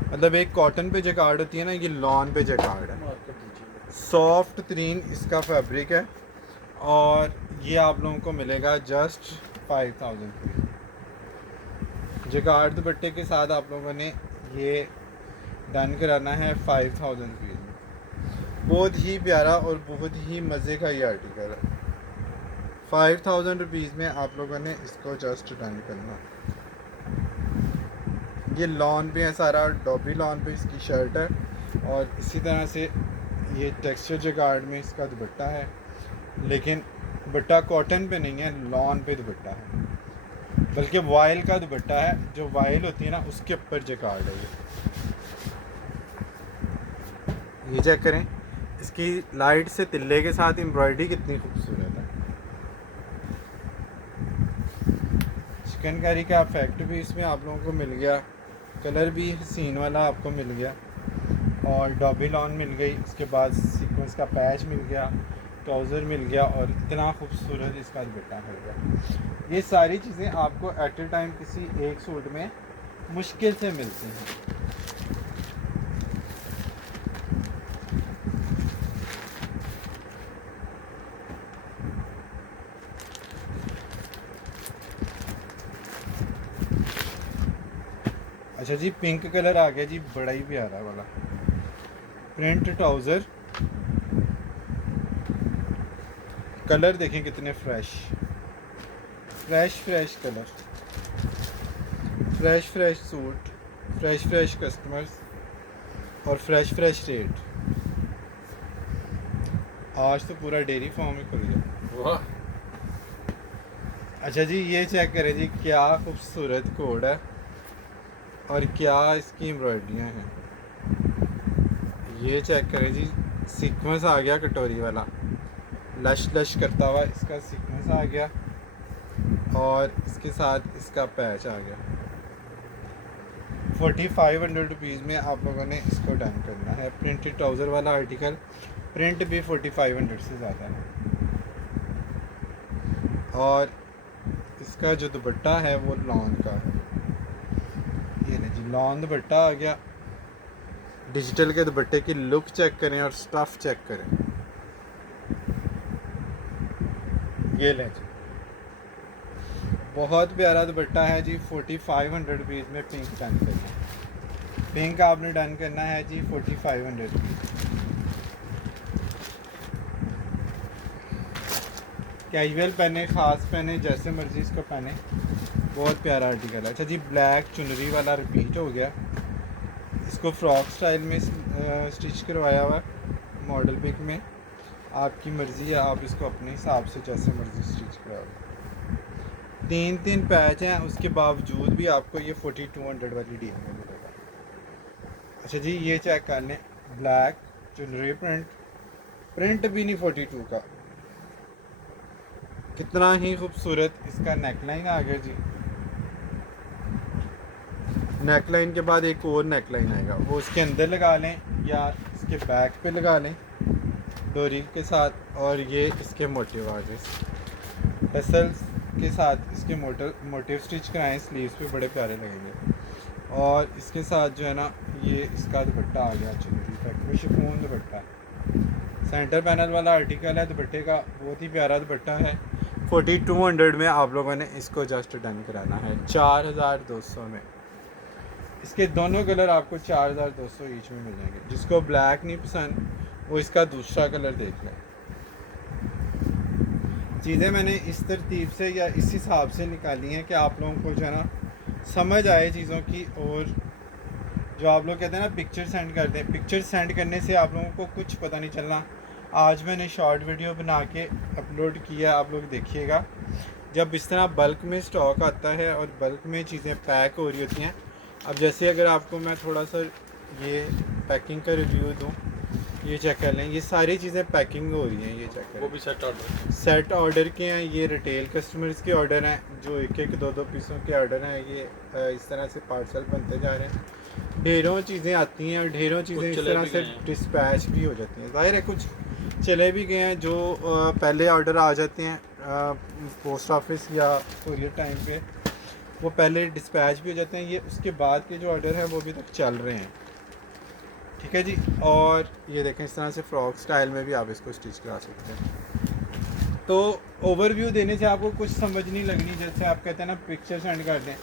मतलब एक कॉटन पे जेकार्ड होती है ना, ये लॉन पे जेकार्ड है। सॉफ्ट तरीन इसका फैब्रिक है और ये आप लोगों को मिलेगा जस्ट 5000 रुपीज़। जेकार्ड दुपट्टे के साथ आप लोगों ने ये डन कराना है 5000 रुपीज़ में। बहुत ही प्यारा और बहुत ही मज़े का ये आर्टिकल है। 5000 रुपीज़ में आप लोगों ने इसको जस्ट डन करना। ये लॉन पे है सारा, डॉबी लॉन पे इसकी शर्ट है और इसी तरह से ये टेक्सचर जेकार्ड में इसका दुपट्टा है, लेकिन दुपट्टा कॉटन पे नहीं है, लॉन पे दुपट्टा है, बल्कि वाइल का दुपट्टा है। जो वाइल होती है ना, उसके ऊपर जेकार्ड है ये चेक करें, इसकी लाइट से तिल्ले के साथ एम्ब्रॉयडरी कितनी खूबसूरत है। चिकनकारी का इफेक्ट भी इसमें आप लोगों को मिल गया, कलर भी हसीन वाला आपको मिल गया और डॉबी लॉन मिल गई। उसके बाद सीक्वेंस का पैच मिल गया, ट्राउज़र मिल गया और इतना खूबसूरत इसका दुपट्टा हो गया। ये सारी चीज़ें आपको एट ए टाइम किसी एक सूट में मुश्किल से मिलती हैं। अच्छा जी, पिंक कलर आ गया जी, बड़ा ही प्यारा वाला प्रिंट ट्राउज़र। कलर देखें कितने fresh colour, fresh suit, fresh customers और फ्रेश रेट। आज तो पूरा डेयरी फार्म ही खुल गया। वाह, अच्छा जी, ये चेक करें जी, क्या खूबसूरत कोड है और क्या इसकी एम्ब्रॉयडरियाँ हैं। ये चेक करें जी, सीक्वेंस आ गया कटोरी वाला, लश करता हुआ इसका सीक्वेंस आ गया और इसके साथ इसका पैच आ गया। 4500 रुपीज़ में आप लोगों ने इसको डन करना है। प्रिंटेड ट्राउज़र वाला आर्टिकल, प्रिंट भी 4500 से ज़्यादा है। और इसका जो दुपट्टा है वो लॉन का है। ये नहीं जी, लॉन दुपट्टा आ गया। डिजिटल के दुपट्टे की लुक चेक करें और स्टफ़ चेक करें। ये लें जी, बहुत प्यारा दुपट्टा है जी। 4500 रुपीज़ में पिंक डन करना है। पिंक आपने डन करना है जी 4500 रुपीज़। कैजुअल पहने, ख़ास पहने, जैसे मर्ज़ी इसको पहने, बहुत प्यारा आर्टिकल है। अच्छा जी, ब्लैक चुनरी वाला रिपीट हो गया इसको फ्रॉक स्टाइल में स्टिच करवाया हुआ है मॉडल पिक में। आपकी मर्ज़ी है, आप इसको अपने हिसाब से जैसे मर्ज़ी स्टिच कराओ। 3 पैच हैं, उसके बावजूद भी आपको ये 4200 वाली डील में मिलेगा। अच्छा जी, ये चेक कर लें, ब्लैक चुनरी प्रिंट भी नहीं 42 का, कितना ही खूबसूरत इसका नेकलाइन आ गया जी। नेकलाइन के बाद एक और नेकलाइन आएगा, वो उसके अंदर लगा लें या इसके बैक पे लगा लें डोरी के साथ, और ये इसके मोटिव आ गए टसल्स के साथ इसके मोटिव स्टिच कराएं, स्लीव्स पे बड़े प्यारे लगेंगे। और इसके साथ जो है ना, ये इसका दुपट्टा आ गया चुनरी फैक्ट्री शिफॉन दुपट्टा, सेंटर पैनल वाला आर्टिकल है दुपट्टे का, बहुत ही प्यारा दुपट्टा है। 4200 में आप लोगों ने इसको जस्ट डन कराना है 4200 में। इसके दोनों कलर आपको 4200 ईच में मिल जाएंगे। जिसको ब्लैक नहीं पसंद वो इसका दूसरा कलर देख लें। चीज़ें मैंने इस तरतीब से या इस हिसाब से निकाली हैं कि आप लोगों को जो है ना समझ आए चीज़ों की। और जो आप लोग कहते हैं ना पिक्चर सेंड कर दें, पिक्चर सेंड करने से आप लोगों को कुछ पता नहीं चलना। आज मैंने शॉर्ट वीडियो बना के अपलोड किया, आप लोग देखिएगा। जब इस तरह बल्क में स्टॉक आता है और बल्क में चीज़ें पैक हो रही होती हैं, अब जैसे अगर आपको मैं थोड़ा सा ये पैकिंग का रिव्यू दूँ, ये चेक कर लें, ये सारी चीज़ें पैकिंग हो रही हैं, ये चेक करें। वो भी सेट ऑर्डर के हैं, ये रिटेल कस्टमर्स के ऑर्डर हैं, जो एक एक दो पीसों के ऑर्डर हैं। ये इस तरह से पार्सल बनते जा रहे हैं, ढेरों चीज़ें आती हैं और ढेरों चीज़ें इस तरह से डिस्पैच भी हो जाती हैं। ज़ाहिर है कुछ चले भी गए हैं, जो पहले ऑर्डर आ जाते हैं पोस्ट ऑफिस या कोरियर टाइम पे, वो पहले डिस्पैच भी हो जाते हैं। ये उसके बाद के जो ऑर्डर हैं वो अभी तक चल रहे हैं, ठीक है जी। और ये देखें, इस तरह से फ्रॉक स्टाइल में भी आप इसको स्टिच करा सकते हैं। तो ओवरव्यू देने से आपको कुछ समझ नहीं लगनी, जैसे आप कहते हैं ना पिक्चर सेंड कर दें,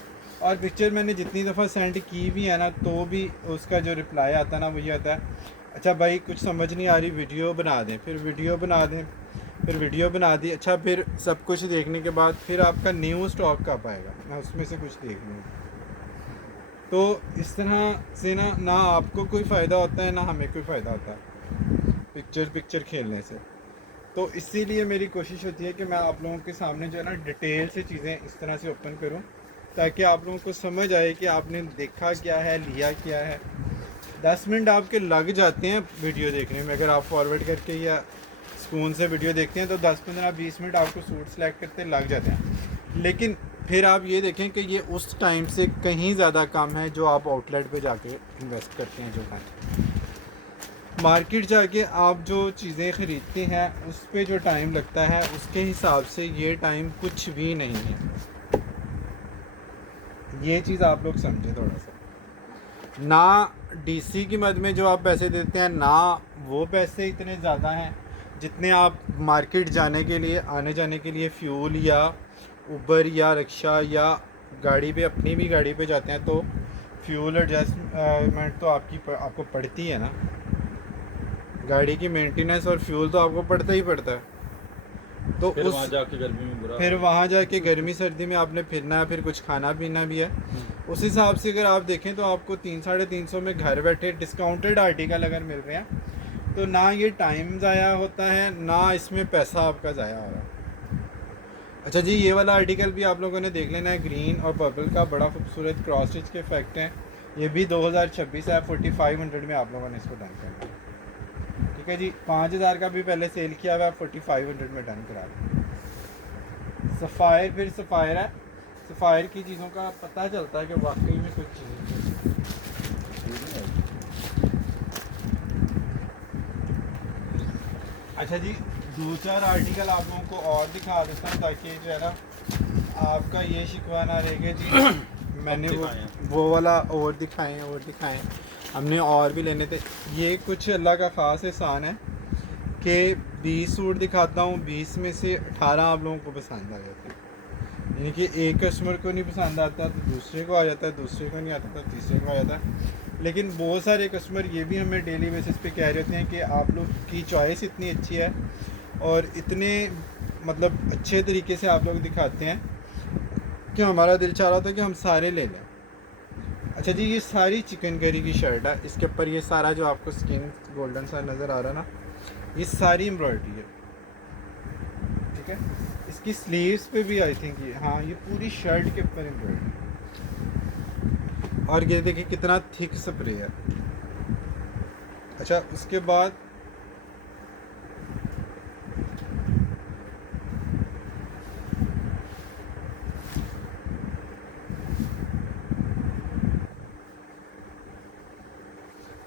और पिक्चर मैंने जितनी दफ़ा सेंड की भी है ना, तो भी उसका जो रिप्लाई आता है ना, वही आता है, अच्छा भाई कुछ समझ नहीं आ रही, वीडियो बना दें। फिर वीडियो बना दें, फिर वीडियो बना दी। अच्छा, फिर सब कुछ देखने के बाद फिर आपका न्यू स्टॉक कब आएगा, मैं उसमें से कुछ देख लूँ। तो इस तरह से ना आपको कोई फ़ायदा होता है ना हमें कोई फ़ायदा होता है पिक्चर खेलने से। तो इसीलिए मेरी कोशिश होती है कि मैं आप लोगों के सामने जो है ना डिटेल से चीज़ें इस तरह से ओपन करूं, ताकि आप लोगों को समझ आए कि आपने देखा क्या है, लिया क्या है। 10 मिनट आपके लग जाते हैं वीडियो देखने में, अगर आप फॉरवर्ड करके या स्पून से वीडियो देखते हैं तो 10-15-20 मिनट आपको सूट सेलेक्ट करते लग जाते हैं। लेकिन फिर आप ये देखें कि ये उस टाइम से कहीं ज़्यादा कम है जो आप आउटलेट पे जाके इन्वेस्ट करते हैं। जो टाइम मार्केट जाके आप जो चीज़ें ख़रीदते हैं उस पे जो टाइम लगता है, उसके हिसाब से ये टाइम कुछ भी नहीं है। ये चीज़ आप लोग समझे थोड़ा सा। ना डीसी की मद में जो आप पैसे देते हैं, ना वो पैसे इतने ज़्यादा हैं जितने आप मार्केट जाने के लिए, आने जाने के लिए फ्यूल या उबर या रिक्शा या गाड़ी पे, अपनी भी गाड़ी पे जाते हैं तो फ्यूल एडजस्टमेंट तो आपको पड़ती है ना। गाड़ी की मेंटेनेंस और फ्यूल तो आपको पड़ता ही पड़ता है। तो फिर वहाँ जाके गर्मी में बुरा, फिर वहाँ जाके गर्मी सर्दी में आपने फिरना है, फिर कुछ खाना पीना भी है। उस हिसाब से अगर आप देखें तो आपको 300-350 में घर बैठे डिस्काउंटेड आर्टिकल अगर मिल रहे हैं, तो ना ये टाइम ज़ाया होता है, ना इसमें पैसा आपका ज़ाया हो रहा है। अच्छा जी, ये वाला आर्टिकल भी आप लोगों ने देख लेना है, ग्रीन और पर्पल का, बड़ा खूबसूरत क्रॉस स्टिच के इफेक्ट हैं। ये भी 2026 है, 4500 में आप लोगों ने इसको डन करना है, ठीक है जी। 5000 का भी पहले सेल किया हुआ है, 4500 में डन करा दें। सफ़ायर, फिर सफ़ायर है, सफ़ायर की चीज़ों का पता चलता है कि वाकई में कुछ चीज़ें। अच्छा जी, 2-4 आर्टिकल आप लोगों को और दिखा देता हूँ, ताकि जो है ना आपका ये शिकवा ना रहेगा जी मैंने वो वाला और दिखाएं। हमने और भी लेने थे। ये कुछ अल्लाह का ख़ास एहसान है कि 20 सूट दिखाता हूँ, 20 में से 18 आप लोगों को पसंद आ जाते हैं। यानी कि एक कस्टमर को नहीं पसंद आता तो दूसरे को आ जाता है, दूसरे को नहीं आता तो तीसरे को आ जाता है। लेकिन बहुत सारे कस्टमर ये भी हमें डेली बेसिस पे कह रहे होते हैं कि आप लोग की चॉइस इतनी अच्छी है और इतने मतलब अच्छे तरीके से आप लोग दिखाते हैं कि हमारा दिल चाह रहा था कि हम सारे ले लें। अच्छा जी, ये सारी चिकनकारी की शर्ट है। इसके ऊपर ये सारा जो आपको स्किन गोल्डन सा नज़र आ रहा है ना, ये सारी एम्ब्रॉयडरी है, ठीक है। इसकी स्लीव्स पे भी आई थिंक ये, हाँ, ये पूरी शर्ट के ऊपर एम्ब्रॉयडरी। और ये देखिए कितना थिक स्प्रे है। अच्छा, उसके बाद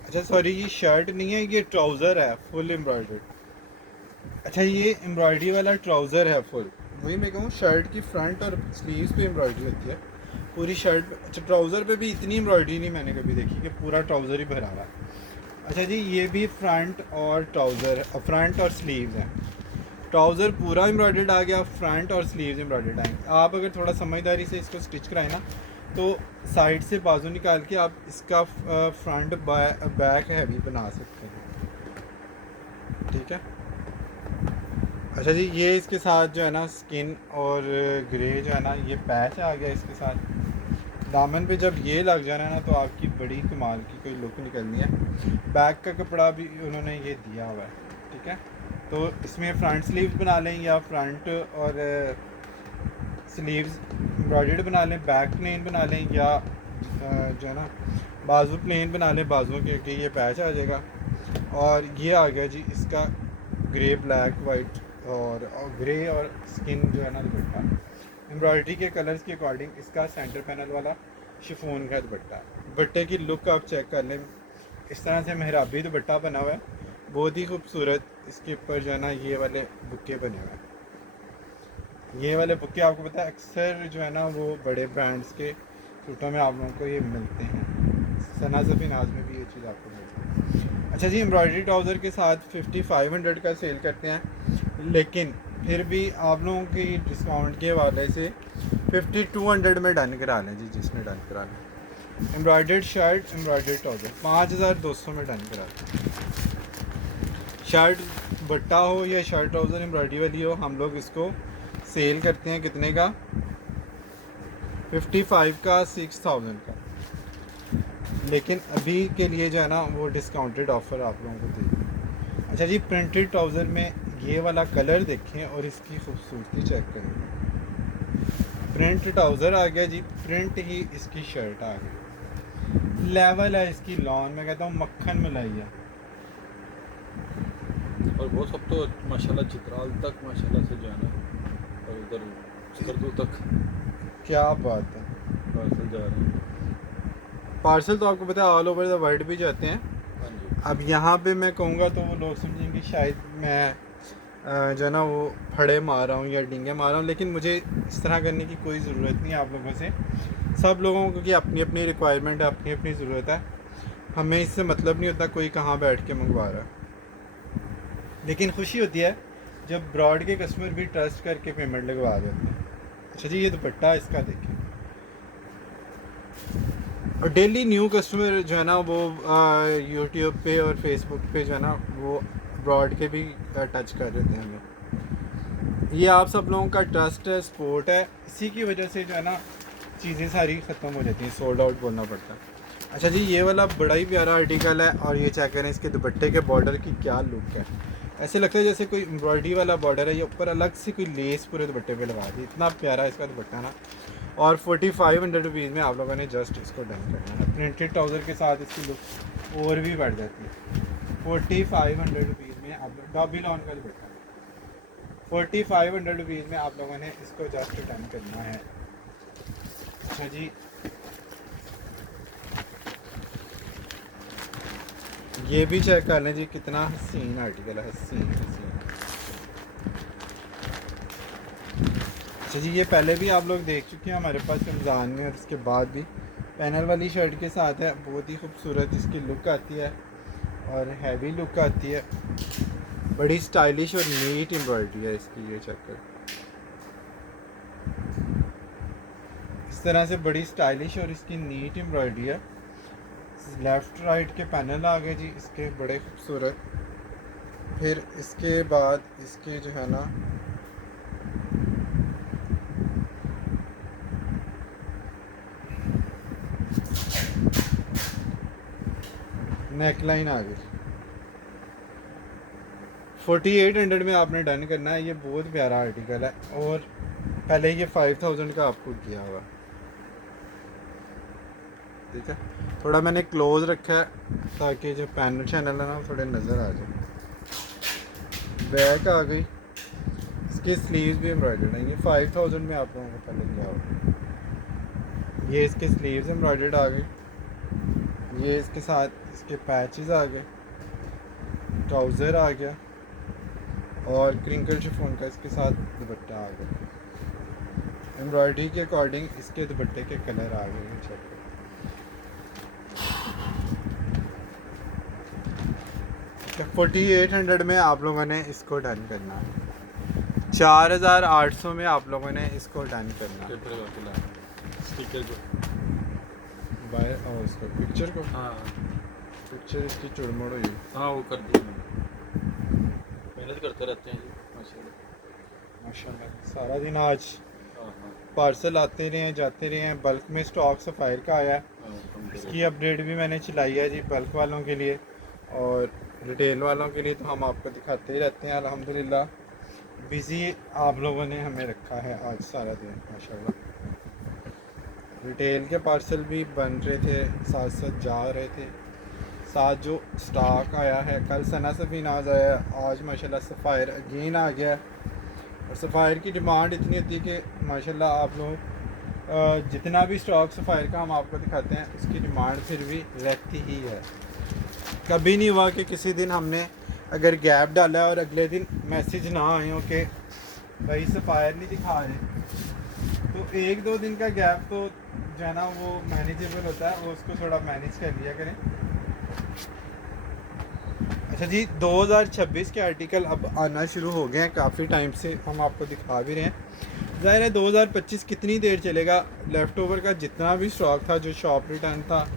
अच्छा सॉरी, ये शर्ट नहीं है, ये ट्राउज़र है फुल एम्ब्रॉयडर्ड। अच्छा, ये एम्ब्रॉयडरी वाला ट्राउज़र है फुल। वही मैं कहूँ, शर्ट की फ्रंट और स्लीव्स पे एम्ब्रॉयडरी होती है पूरी शर्ट पे। अच्छा, ट्राउज़र पे भी इतनी एम्ब्रॉयडरी नहीं मैंने कभी देखी कि पूरा ट्राउज़र ही भरा हुआ है। अच्छा जी, ये भी फ्रंट और ट्राउज़र, फ्रंट और स्लीव्स हैं। ट्राउज़र पूरा एम्ब्रॉयडर्ड आ गया, फ्रंट और स्लीव्स एम्ब्रॉयडर्ड आएंगे। आप अगर थोड़ा समझदारी से इसको स्टिच कराएं ना, तो साइड से बाजू निकाल के आप इसका फ्रंट बैक हैवी बना सकते हैं, ठीक है। अच्छा जी, ये इसके साथ जो है ना स्किन और ग्रे जो है ना, ये पैच आ गया इसके साथ। दामन पे जब ये लग जाना है ना, तो आपकी बड़ी कमाल की कोई लुक निकलनी है। बैक का कपड़ा भी उन्होंने ये दिया हुआ है, ठीक है। तो इसमें फ्रंट स्लीव्स बना लें या फ्रंट और स्लीव्स एम्ब्रॉयडर्ड बना लें, बैक प्लेन बना लें, या जो है ना बाजू प्लेन बना लें, बाजुओं के ये पैच आ जाएगा। और ये आ गया जी इसका ग्रे, ब्लैक, वाइट और ग्रे और स्किन जो है ना दुपट्टा। एम्ब्रॉयडरी के कलर्स के अकॉर्डिंग इसका सेंटर पैनल वाला शिफॉन का दुपट्टा है। दुपट्टे की लुक आप चेक कर लें, इस तरह से मेहराबी दुपट्टा बना हुआ है, बहुत ही खूबसूरत। इसके ऊपर जो है ना ये वाले बुक्के बने हुए हैं। ये वाले बुक्के आपको पता है अक्सर जो है ना वो बड़े ब्रांड्स के सूटों में आप लोगों को ये मिलते हैं। सना सफीनाज में भी ये चीज़ आपको मिलती है। अच्छा जी, एम्ब्रॉयडरी ट्राउज़र के साथ 5500 का सेल करते हैं, लेकिन फिर भी आप लोगों की डिस्काउंट के हवाले से 5200 में डन करा लें जी, जिसने डन करा लें। एम्ब्रॉयडर्ड शर्ट, एम्ब्रॉयडर्ड ट्राउज़र 5200 में डन करा लें। शर्ट बट्टा हो या शर्ट ट्राउज़र एम्ब्रॉयडरी वाली हो, हम लोग इसको सेल करते हैं कितने का, 55 का, 6000 का। लेकिन अभी के लिए जो है ना वो डिस्काउंटेड ऑफ़र आप लोगों को दे। अच्छा जी, प्रिंटेड ट्राउज़र में ये वाला कलर देखें और इसकी खूबसूरती चेक करें। प्रिंट ट्राउज़र आ गया जी, प्रिंट ही इसकी शर्ट आ गई। लेवल है इसकी लॉन, मैं कहता हूँ मक्खन मलाई है। और वो सब तो माशाल्लाह चित्राल तक माशाल्लाह से जो है ना, और उधर स्कर्दू तक क्या बात है। पार्सल जा रहे हैं। पार्सल तो आपको पता है ऑल ओवर द वर्ल्ड भी जाते हैं। हाँ जी। अब यहाँ पे मैं कहूँगा तो वो लोग समझेंगे शायद मैं जो है ना वो फड़े मार रहा हूँ या डींगे मार रहा हूँ, लेकिन मुझे इस तरह करने की कोई ज़रूरत नहीं है आप लोगों से। सब लोगों की अपनी अपनी रिक्वायरमेंट है, अपनी अपनी ज़रूरत है। हमें इससे मतलब नहीं होता कोई कहाँ बैठ के मंगवा रहा है, लेकिन खुशी होती है जब ब्रॉड के कस्टमर भी ट्रस्ट करके पेमेंट लगवा देते हैं। अच्छा जी, ये दुपट्टा इसका देखें। और डेली न्यू कस्टमर जो है ना वो यूट्यूब पे और फेसबुक पे जो है ना वो ब्रॉड के भी टच कर देते हैं हमें। ये आप सब लोगों का ट्रस्ट है, सपोर्ट है, इसी की वजह से जो है ना चीज़ें सारी ख़त्म हो जाती हैं, सोल्ड आउट बोलना पड़ता है। अच्छा जी, ये वाला बड़ा ही प्यारा आर्टिकल है, और ये चेक करें इसके दुपट्टे के बॉर्डर की क्या लुक है। ऐसे लगता है जैसे कोई एम्ब्रॉयडरी वाला बॉर्डर है, ये ऊपर अलग से कोई लेस पूरे दुपट्टे पे लगा दी। इतना प्यारा इसका दुपट्टा ना। और 4500 रुपीज़ में आप लोगों ने जस्ट इसको डन करना है। प्रिंटेड ट्राउज़र के साथ इसकी लुक और भी बढ़ जाती है। 4500 रुपीज़ में आप डबल ऑन का दुपट्टा, 4500 रुपीज़ में आप लोगों ने इसको जस्ट डन करना है। अच्छा जी, ये भी चेक कर लें जी, कितना हसीन आर्टिकल है, हसीन हसीन। अच्छा जी, ये पहले भी आप लोग देख चुके हैं हमारे पास रमज़ान में, और इसके बाद भी पैनल वाली शर्ट के साथ है। बहुत ही खूबसूरत इसकी लुक आती है और हैवी लुक आती है, बड़ी स्टाइलिश और नीट एम्ब्रॉयडरी है इसकी। ये चेक कर, इस तरह से बड़ी स्टाइलिश और इसकी नीट एम्ब्रॉयडरी है। लेफ़्ट राइट के पैनल आ गए जी इसके बड़े खूबसूरत। फिर इसके बाद इसके जो है ना नेक लाइन आ गई। 4800 में आपने डन करना है। ये बहुत प्यारा आर्टिकल है और पहले ये 5000 का आपको किया हुआ, ठीक है। थोड़ा मैंने क्लोज रखा है ताकि जो पैनल चैनल है ना थोड़े नज़र आ जाए। बैक आ गई, इसके स्लीव्स भी एम्ब्रॉयडर्ड हैं। ये 5000 में आप लोगों को पहले किया हुआ। ये इसके स्लीव्स एम्ब्रॉयडर्ड आ गई। ये इसके साथ इसके पैचेस आ गए, ट्राउज़र आ गया और क्रिंकल शिफॉन का इसके साथ दुपट्टा आ गया। एम्ब्रॉयडरी के अकॉर्डिंग इसके दुपट्टे के कलर आ गए। चेक 4800 में आप लोगों ने इसको डन करना है। 4800 में आप लोगों ने इसको डन करना है। स्टिकर को बाय और इसको पिक्चर को, हाँ पिक्चर इसकी चुड़मुड़ हुई। हाँ वो कर दी मैंने, मेहनत करते रहते हैं जी माशाल्लाह। माशाल्लाह सारा दिन आज हाँ हाँ पार्सल आते रहे हैं जाते रहे हैं। बल्क में स्टॉक सफ़ायर का आया है, इसकी अपडेट भी मैंने चलाई है जी बल्क वालों के लिए और रिटेल वालों के लिए तो हम आपको दिखाते ही रहते हैं। अल्हम्दुलिल्लाह बिज़ी आप लोगों ने हमें रखा है आज सारा दिन माशाल्लाह। रिटेल के पार्सल भी बन रहे थे, साथ साथ जा रहे थे। साथ जो स्टॉक आया है, कल सना सफीनाज आया है, आज माशाल्लाह सफ़ायर अगेन आ गया है। और सफ़ायर की डिमांड इतनी होती है कि माशाल्लाह आप लोग जितना भी स्टॉक सफ़ायर का हम आपको दिखाते हैं उसकी डिमांड फिर भी रहती ही है। कभी नहीं हुआ कि किसी दिन हमने अगर गैप डाला और अगले दिन मैसेज ना आए हो कि भाई सफ़ायर नहीं दिखा रहे, तो 1-2 दिन का गैप तो जो है ना वो मैनेजेबल होता है, वो उसको थोड़ा मैनेज कर लिया करें। अच्छा जी 2026 के आर्टिकल अब आना शुरू हो गए हैं, काफ़ी टाइम से हम आपको दिखा भी रहे हैं। ज़ाहिर है 2025 कितनी देर चलेगा। लेफ़्ट ओवर का जितना भी स्टॉक था जो शॉप रिटर्न था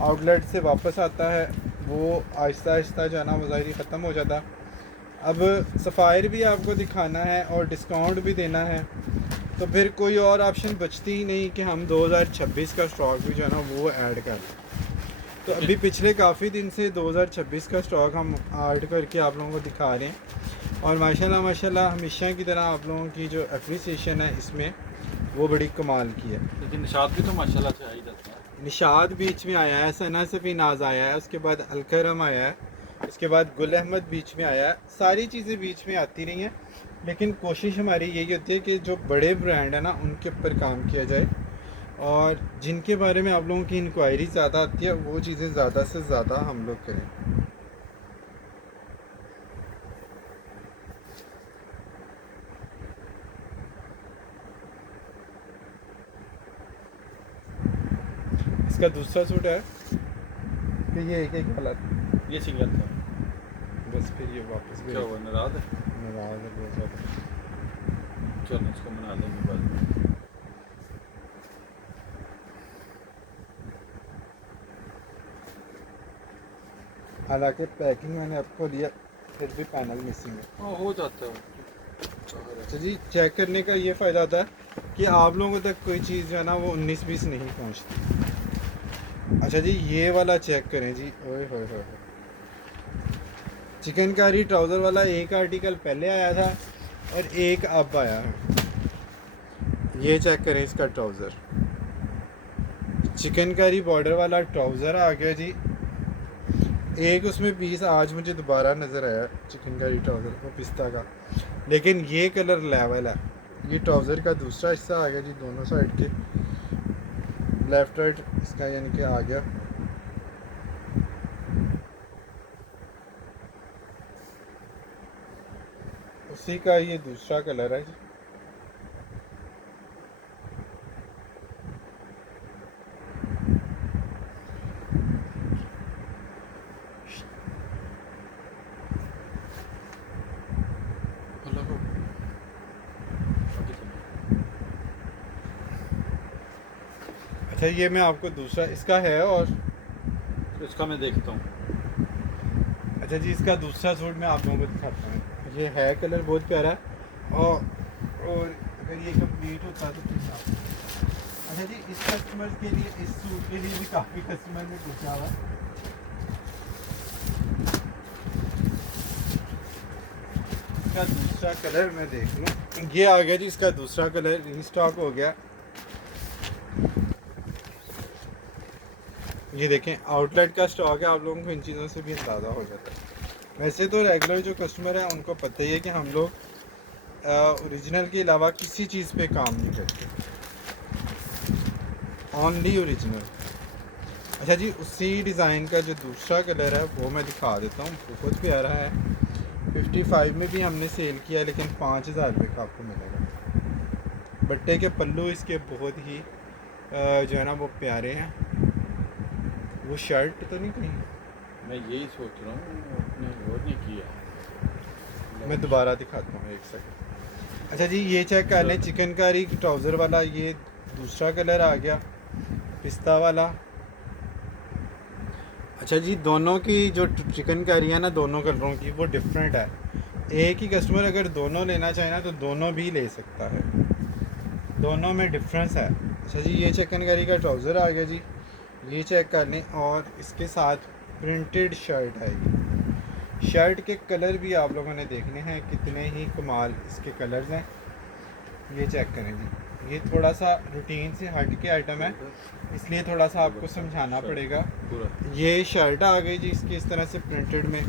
आउटलेट से वापस आता है वो आहिस्ता आहिस्ता जो है ना वो ज़ाहिर ख़त्म हो जाता। अब सफ़ायर भी आपको दिखाना है और डिस्काउंट भी देना है, तो फिर कोई और ऑप्शन बचती ही नहीं कि हम 2026 का स्टॉक भी जो है ना वो ऐड कर लें। तो अभी पिछले काफ़ी दिन से 2026 का स्टॉक हम ऐड करके आप लोगों को दिखा रहे हैं और माशाल्लाह माशाल्लाह हमेशा की तरह आप लोगों की जो एप्रिसिएशन है इसमें वो बड़ी कमाल की है। लेकिन निशात भी तो माशाल्लाह से आ ही जाता है। निशाद बीच में आया है, सना सफीनाज आया है, उसके बाद अलकरम आया है, उसके बाद गुल अहमद बीच में आया है। सारी चीज़ें बीच में आती रही हैं, लेकिन कोशिश हमारी यही होती है कि जो बड़े ब्रांड है ना उनके ऊपर काम किया जाए और जिनके बारे में आप लोगों की इंक्वायरी ज़्यादा आती है वो चीज़ें ज़्यादा से ज़्यादा हम लोग करें। इसका दूसरा सूट है कि ये एक वाला ये सिंगल था, बस फिर ये वापस भी क्या हुआ नाराज है? नाराज है बहुत ज़्यादा। चलो इसको मना देंगे बाद में। हालांकि पैकिंग मैंने आपको लिया फिर भी पैनल मिसिंग है। हाँ हो जाता है। अच्छा जी चेक करने का ये फ़ायदा होता है कि आप लोगों तक कोई चीज़ जो है ना वो 19-20 नहीं पहुंचती। अच्छा जी ये वाला चेक करें जी, ओए होए होए। चिकनकारी ट्राउज़र वाला एक आर्टिकल पहले आया था और एक अब आया है। ये चेक करें इसका ट्राउज़र, चिकनकारी बॉर्डर वाला ट्राउज़र आ गया जी। एक उसमें पीस आज मुझे दोबारा नज़र आया चिकनकारी ट्राउज़र वो पिस्ता का, लेकिन ये कलर लेवल है। ये ट्राउज़र का दूसरा हिस्सा आ गया जी, दोनों साइड के लेफ़्ट राइट इसका यानी कि आ गया। उसी का ये दूसरा कलर है जी। अच्छा ये मैं आपको दूसरा इसका है और इसका मैं देखता हूँ। अच्छा जी इसका दूसरा सूट मैं आप लोगों को दिखाता हूँ। ये है कलर बहुत प्यारा और अगर ये कंप्लीट होता तो ठीक था। अच्छा जी इस कस्टमर के लिए इस सूट के लिए भी काफ़ी कस्टमर ने पूछा हुआ इसका दूसरा कलर मैं देख लूँ। ये आ गया जी इसका दूसरा कलर, रीस्टॉक हो गया। ये देखें आउटलेट का स्टॉक है, आप लोगों को इन चीज़ों से भी अंदाज़ा हो जाता है। वैसे तो रेगुलर जो कस्टमर है उनको पता ही है कि हम लोग ओरिजिनल के अलावा किसी चीज़ पे काम नहीं करते, ओनली ओरिजिनल। अच्छा जी, उसी डिज़ाइन का जो दूसरा कलर है वो मैं दिखा देता हूँ, बहुत प्यारा है। 55 में भी हमने सेल किया है, लेकिन 5000 रुपये का आपको मिलेगा। बट्टे के पल्लू इसके बहुत ही जो है ना वो प्यारे हैं। वो शर्ट तो नहीं कहीं, मैं यही सोच रहा हूँ, आपने गौर नहीं किया। मैं दोबारा दिखाता हूँ, एक सेकंड। अच्छा जी, ये चेक कर लें, चिकनकारी ट्राउज़र वाला ये दूसरा कलर आ गया, पिस्ता वाला। अच्छा जी, दोनों की जो चिकनकारी है ना, दोनों कलरों की वो डिफरेंट है। एक ही कस्टमर अगर दोनों लेना चाहे ना तो दोनों भी ले सकता है, दोनों में डिफरेंस है। अच्छा जी, ये चिकनकारी का ट्राउज़र आ गया जी, ये चेक कर लें। और इसके साथ प्रिंटेड शर्ट है। ये शर्ट के कलर भी आप लोगों ने देखने हैं, कितने ही कमाल इसके कलर्स हैं। ये चेक करें जी, ये थोड़ा सा रूटीन से हट के आइटम है, इसलिए थोड़ा सा आपको समझाना पड़ेगा। पूरा ये शर्ट आ गई जी इसकी इस तरह से प्रिंटेड में।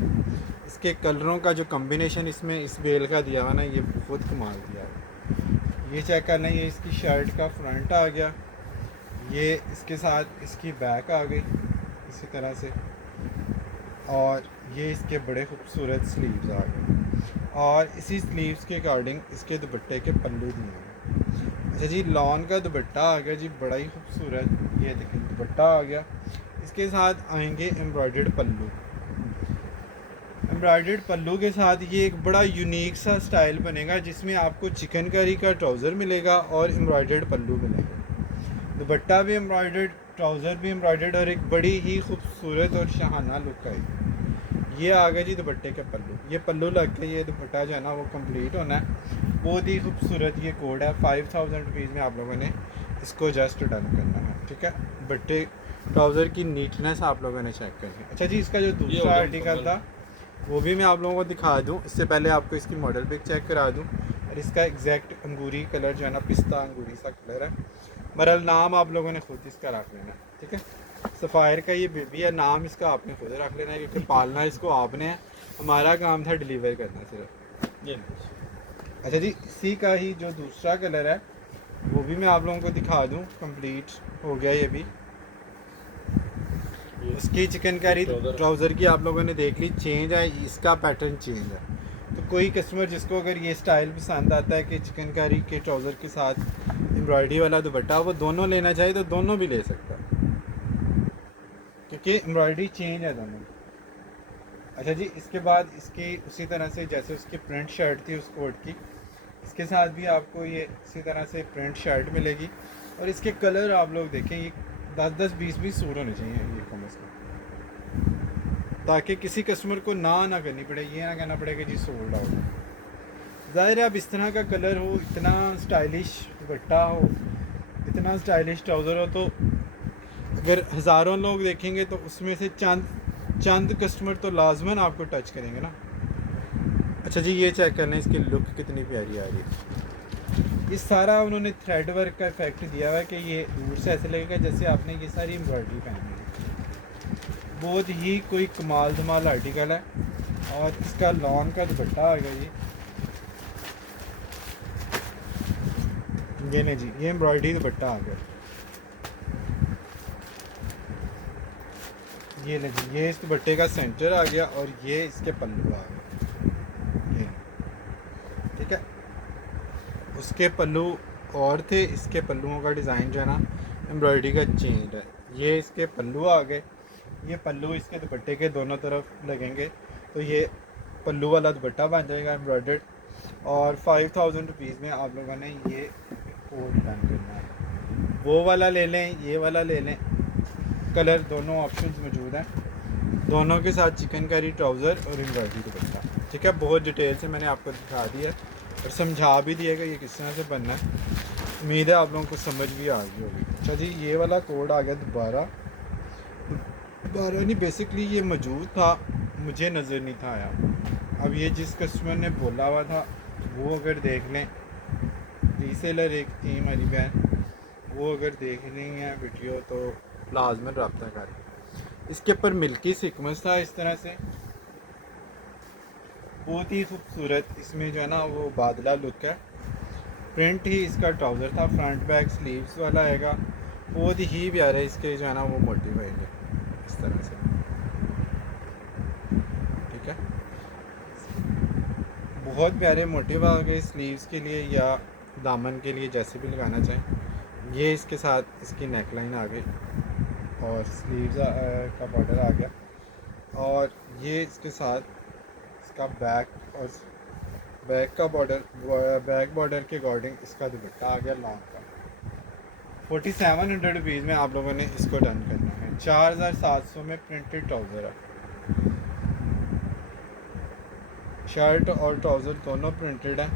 इसके कलरों का जो कॉम्बिनेशन इसमें इस बेल का दिया हुआ ना, ये बहुत कमाल दिया है। ये चेक करना, ये इसकी शर्ट का फ्रंट आ गया, ये इसके साथ इसकी बैक आ गई इसी तरह से, और ये इसके बड़े खूबसूरत स्लीव्स आ गए, और इसी स्लीव्स के अकॉर्डिंग इसके दुपट्टे के पल्लू दिए हैं। अच्छा जी, लॉन का दुपट्टा आ गया जी, बड़ा ही खूबसूरत। ये देखिए दुपट्टा आ गया, इसके साथ आएंगे एम्ब्रॉयडर्ड पल्लू। एम्ब्रॉयडर्ड पल्लू के साथ ये एक बड़ा यूनिक सा स्टाइल बनेगा, जिसमें आपको चिकनकारी का ट्राउज़र मिलेगा और एम्ब्रॉयडर्ड पल्लू मिलेगा। दुपट्टा भी एम्ब्रॉयडर्ड, ट्राउज़र भी एम्ब्रॉयडर्ड, और एक बड़ी ही खूबसूरत और शाहाना लुक आएगी। ये आ गया जी दुपट्टे के पल्लू। ये पल्लू लग के ये दुपट्टा जो है ना वो कंप्लीट होना है। बहुत ही खूबसूरत ये कोड है। 5000 रुपीज़ में आप लोगों ने इसको जस्ट डन करना है, ठीक है। बट्टे ट्राउज़र की नीटनेस आप लोगों ने चेक करनी है। अच्छा जी, इसका जो दूसरा आर्टिकल था वो भी मैं आप लोगों को दिखा दूँ, इससे पहले आपको इसकी मॉडल पिक चेक करा दूँ। और इसका एग्जैक्ट अंगूरी कलर जो है ना, पिस्ता अंगूरी सा कलर है। बहरहाल नाम आप लोगों ने खुद इसका रख लेना, ठीक है। सफ़ायर का ये बेबी है, नाम इसका आपने खुद रख लेना है, क्योंकि पालना इसको आपने है, हमारा काम था डिलीवर करना सिर्फ। ये अच्छा जी, इसी का ही जो दूसरा कलर है वो भी मैं आप लोगों को दिखा दूं। कंप्लीट हो गया ये भी। उसकी चिकनकारी ट्राउज़र की आप लोगों ने देख ली, चेंज है, इसका पैटर्न चेंज है। तो कोई कस्टमर जिसको अगर ये स्टाइल पसंद आता है कि चिकनकारी के ट्राउज़र के साथ एम्ब्रॉयडरी वाला दुपट्टा, वो दोनों लेना चाहे तो दोनों भी ले सकता है, क्योंकि एम्ब्रॉयडरी चेंज है दोनों। अच्छा जी, इसके बाद इसकी उसी तरह से जैसे उसकी प्रिंट शर्ट थी उस कोट की, इसके साथ भी आपको ये इसी तरह से प्रिंट शर्ट मिलेगी। और इसके कलर आप लोग देखें, ये 10-10, 20-20 सूट होने चाहिए ये कम अज़ कम, ताकि किसी कस्टमर को ना करनी पड़े, ये ना कहना पड़े कि जी सोल्ड आउट। ज़ाहिर है अब इस तरह का कलर हो, इतना स्टाइलिश दुपट्टा हो, इतना स्टाइलिश ट्राउज़र हो, तो अगर हज़ारों लोग देखेंगे तो उसमें से चंद कस्टमर तो लाजमन आपको टच करेंगे ना। अच्छा जी, ये चेक करना, इसकी लुक कितनी प्यारी आ रही है। ये सारा उन्होंने थ्रेड वर्क का इफेक्ट दिया हुआ है कि ये दूर से ऐसे लगेगा जैसे आपने ये सारी एम्ब्रॉयडरी पहनी है। बहुत ही कोई कमाल धमाल आर्टिकल है। और इसका लॉन का दुपट्टा आ गया जी, ये नहीं जी, ये एम्ब्रॉयडरी दुपट्टा आ गया। ये ले जी, ये इस दुपट्टे का सेंटर आ गया, और ये इसके पल्लू आ गए, ये ठीक है। उसके पल्लू और थे, इसके पल्लुओं का डिज़ाइन जो है ना एम्ब्रॉयडरी का चेंज है। ये इसके पल्लू आ गए, ये पल्लू इसके दुपट्टे के दोनों तरफ लगेंगे, तो ये पल्लू वाला दुपट्टा बन जाएगा एम्ब्रॉयडर्ड। और 5000 रुपीज़ में आप लोगों ने ये कोट डन करना है। वो वाला ले लें, ये वाला ले लें, कलर दोनों ऑप्शंस मौजूद हैं। दोनों के साथ चिकनकारी ट्राउज़र और एम्ब्रॉयडरी दुपट्टा, ठीक है। बहुत डिटेल से मैंने आपको दिखा दिया और समझा भी दिया कि ये किस तरह से बनना है। उम्मीद है आप लोगों को समझ भी आ गई होगी। अच्छा जी, ये वाला कोड आ गया दोबारा नहीं, बेसिकली ये मौजूद था, मुझे नज़र नहीं था आया। अब ये जिस कस्टमर ने बोला हुआ था वो अगर देख लें, रीसेलर एक थी हमारी बहन, वो अगर देख रही हैं वीडियो तो लाजमन रब्ता करें। इसके ऊपर मिल्की सीक्वेंस था इस तरह से, बहुत ही खूबसूरत। इसमें जो है ना वो बादला लुक है। प्रिंट ही इसका ट्राउज़र था, फ्रंट बैक स्लीव्स वाला आएगा। बहुत ही प्यारे इसके जो है ना वो मोटिव आएंगे इस तरह से, ठीक है। बहुत प्यारे मोटिव आ गए स्लीव्स के लिए या दामन के लिए, जैसे भी लगाना चाहें। ये इसके साथ इसकी नेकलाइन आ गई और स्लीव्स का बॉर्डर आ गया, और ये इसके साथ इसका बैक का बॉर्डर, बैक बॉर्डर के अकॉर्डिंग इसका दुपट्टा आ गया लॉन्ग का। 4700 रुपीज़ में आप लोगों ने इसको डन करना है। 4700 में प्रिंटेड ट्राउज़र है, शर्ट और ट्राउज़र दोनों प्रिंटेड है,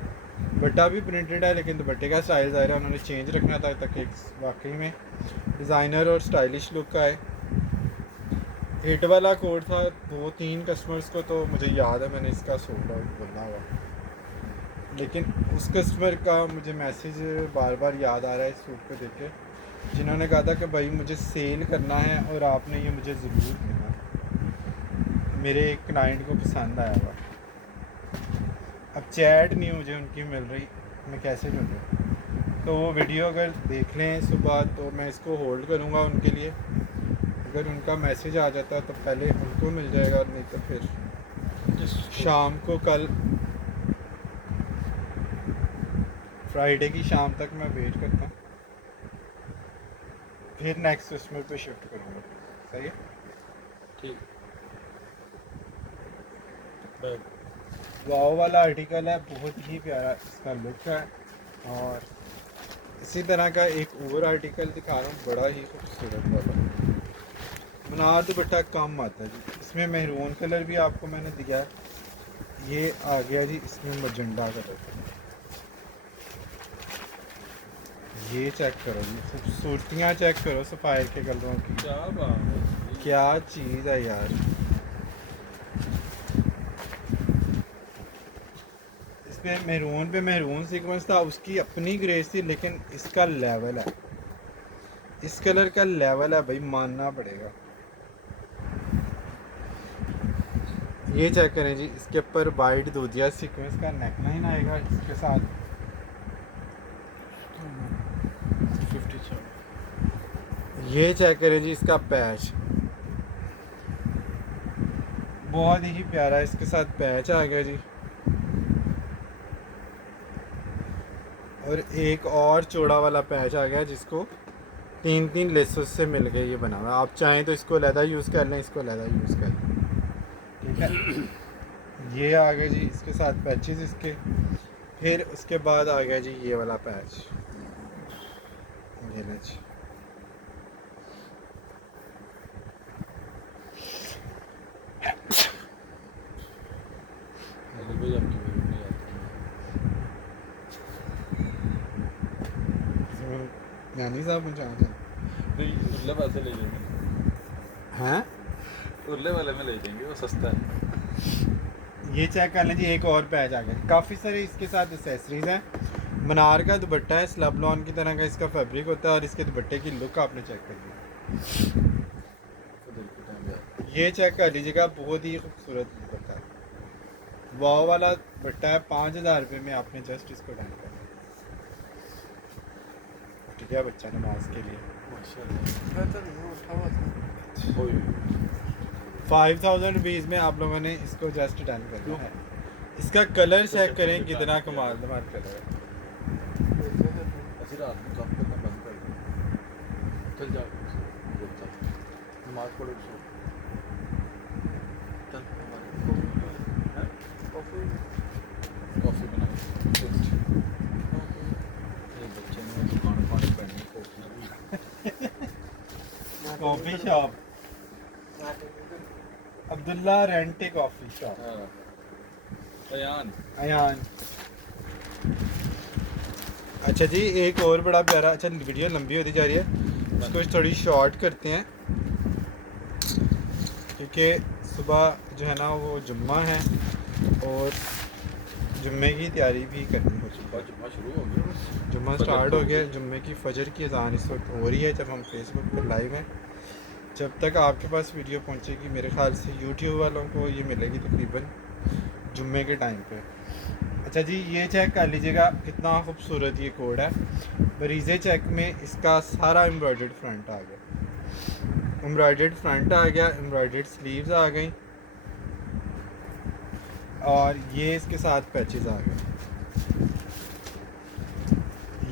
दुपट्टा भी प्रिंटेड है, लेकिन दुपट्टे का स्टाइल ज़ाहिर है उन्होंने चेंज रखना था ताकि वाकई में डिज़ाइनर और स्टाइलिश लुक आए। हिट वाला कोड था 2-3 कस्टमर्स को, तो मुझे याद है मैंने इसका सोल्ड आउट बोला हुआ, लेकिन उस कस्टमर का मुझे मैसेज बार बार याद आ रहा है इस सूट को देख के, जिन्होंने कहा था कि भाई मुझे सेल करना है और आपने ये मुझे ज़रूर देना। मेरे एक क्लाइंट को पसंद आया हुआ, अब चैट नहीं मुझे उनकी मिल रही, मैं कैसे ढूँढूँ? तो वो वीडियो अगर देख लें सुबह तो मैं इसको होल्ड करूँगा उनके लिए। अगर उनका मैसेज आ जाता है तो पहले उनको मिल जाएगा, नहीं तो फिर शाम को, कल फ्राइडे की शाम तक मैं वेट करता हूँ, फिर नेक्स्ट कस्टमर पे शिफ्ट करूँगा। सही है, ठीक। वाव वाला आर्टिकल है, बहुत ही प्यारा इसका लुक है। और इसी तरह का एक और आर्टिकल दिखा रहा हूँ, बड़ा ही खूबसूरत वाला मनार दुपट्टा कम आता है जी। इसमें मेहरून कलर भी आपको मैंने दिया है, ये आ गया जी इसमें मजेंडा कलर। ये चेक करो जी, खूबसूरतियाँ चेक करो सफ़ायर के कलरों की, क्या बात है, क्या चीज़ है यार। इसमें मेहरून सीक्वेंस था, उसकी अपनी ग्रेस थी, लेकिन इसका लेवल है, इस कलर का लेवल है भाई, मानना पड़ेगा। ये चेक करें जी, इसके ऊपर वाइट दूधिया सीक्वेंस का नेकलाइन आएगा इसके साथ। 57। ये चेक करें जी, इसका पैच बहुत ही प्यारा, इसके साथ पैच आ गया जी। और एक और चौड़ा वाला पैच आ गया जिसको 3 लेसों से मिल के ये बना हुआ है। आप चाहें तो इसको लहदा यूज़ कर लें, इसको लहदा यूज़ कर लें, ठीक है। ये आ गया जी इसके साथ पैचेस इसके। फिर उसके बाद आ गया जी ये वाला पैच, ये ले जी। भाई आपकी वीडियो नहीं आती नानी साहब मुझे आ जाए नहीं, उरले पैसे ले लेंगे, हैं, उरले वाले में ले जाएंगे, वो सस्ता है। ये चेक कर लें जी। एक और पैच आ गया, काफ़ी सारे इसके साथ एक्सेसरीज हैं। मनार का दुपट्टा है, स्लब लॉन की तरह का इसका फैब्रिक होता है, और इसके दुपट्टे की लुक आपने चेक कर ली। ये चेक कर लीजिएगा, बहुत ही खूबसूरत दुपट्टा है, वाव वाला दुपट्टा है। 5000 रुपये में आपने जस्ट इसको डन कर, ठीक है, बच्चा नमाज के लिए। माशाल्लाह। 5000 रुपीज़ में आप लोगों ने इसको जस्ट डन करना है। इसका कलर चेक करें कितना कमाल कलर है। ऐसी रात में काम करना बंद कर दो, चल जाओ, नमाज पढ़ो, सो चल, कॉफ़ी बनाओ, बच्चे ने दुकान पानी पड़नी, कॉफ़ी शॉप अब्दुल्ला रेंटे कॉफ़ी शॉप, अयान। अयान। अच्छा जी, एक और बड़ा प्यारा, अच्छा वीडियो लंबी होती जा रही है, इसको थोड़ी शॉर्ट करते हैं क्योंकि सुबह जो है ना वो जुम्मा है, और जुम्मे की तैयारी भी करनी हो चुकी है। जुम्मा शुरू हो गया बस। जुम्मा फजर स्टार्ट तो हो हो गया। गई। जुम्मे की फजर की अजान इस वक्त हो रही है जब हम फेसबुक पर लाइव हैं। जब तक आपके पास वीडियो पहुंचेगी मेरे ख्याल से यूट्यूब वालों को ये मिलेगी तकरीबन जुम्मे के टाइम पे। अच्छा जी, ये चेक कर लीजिएगा कितना खूबसूरत ये कोड है। बरीज़े चेक में इसका सारा एम्ब्रॉयडर्ड फ्रंट आ गया, एम्ब्रॉयडर्ड फ्रंट आ गया, एम्ब्रॉयडर्ड स्लीव्स आ गई और ये इसके साथ पैचेस आ गए।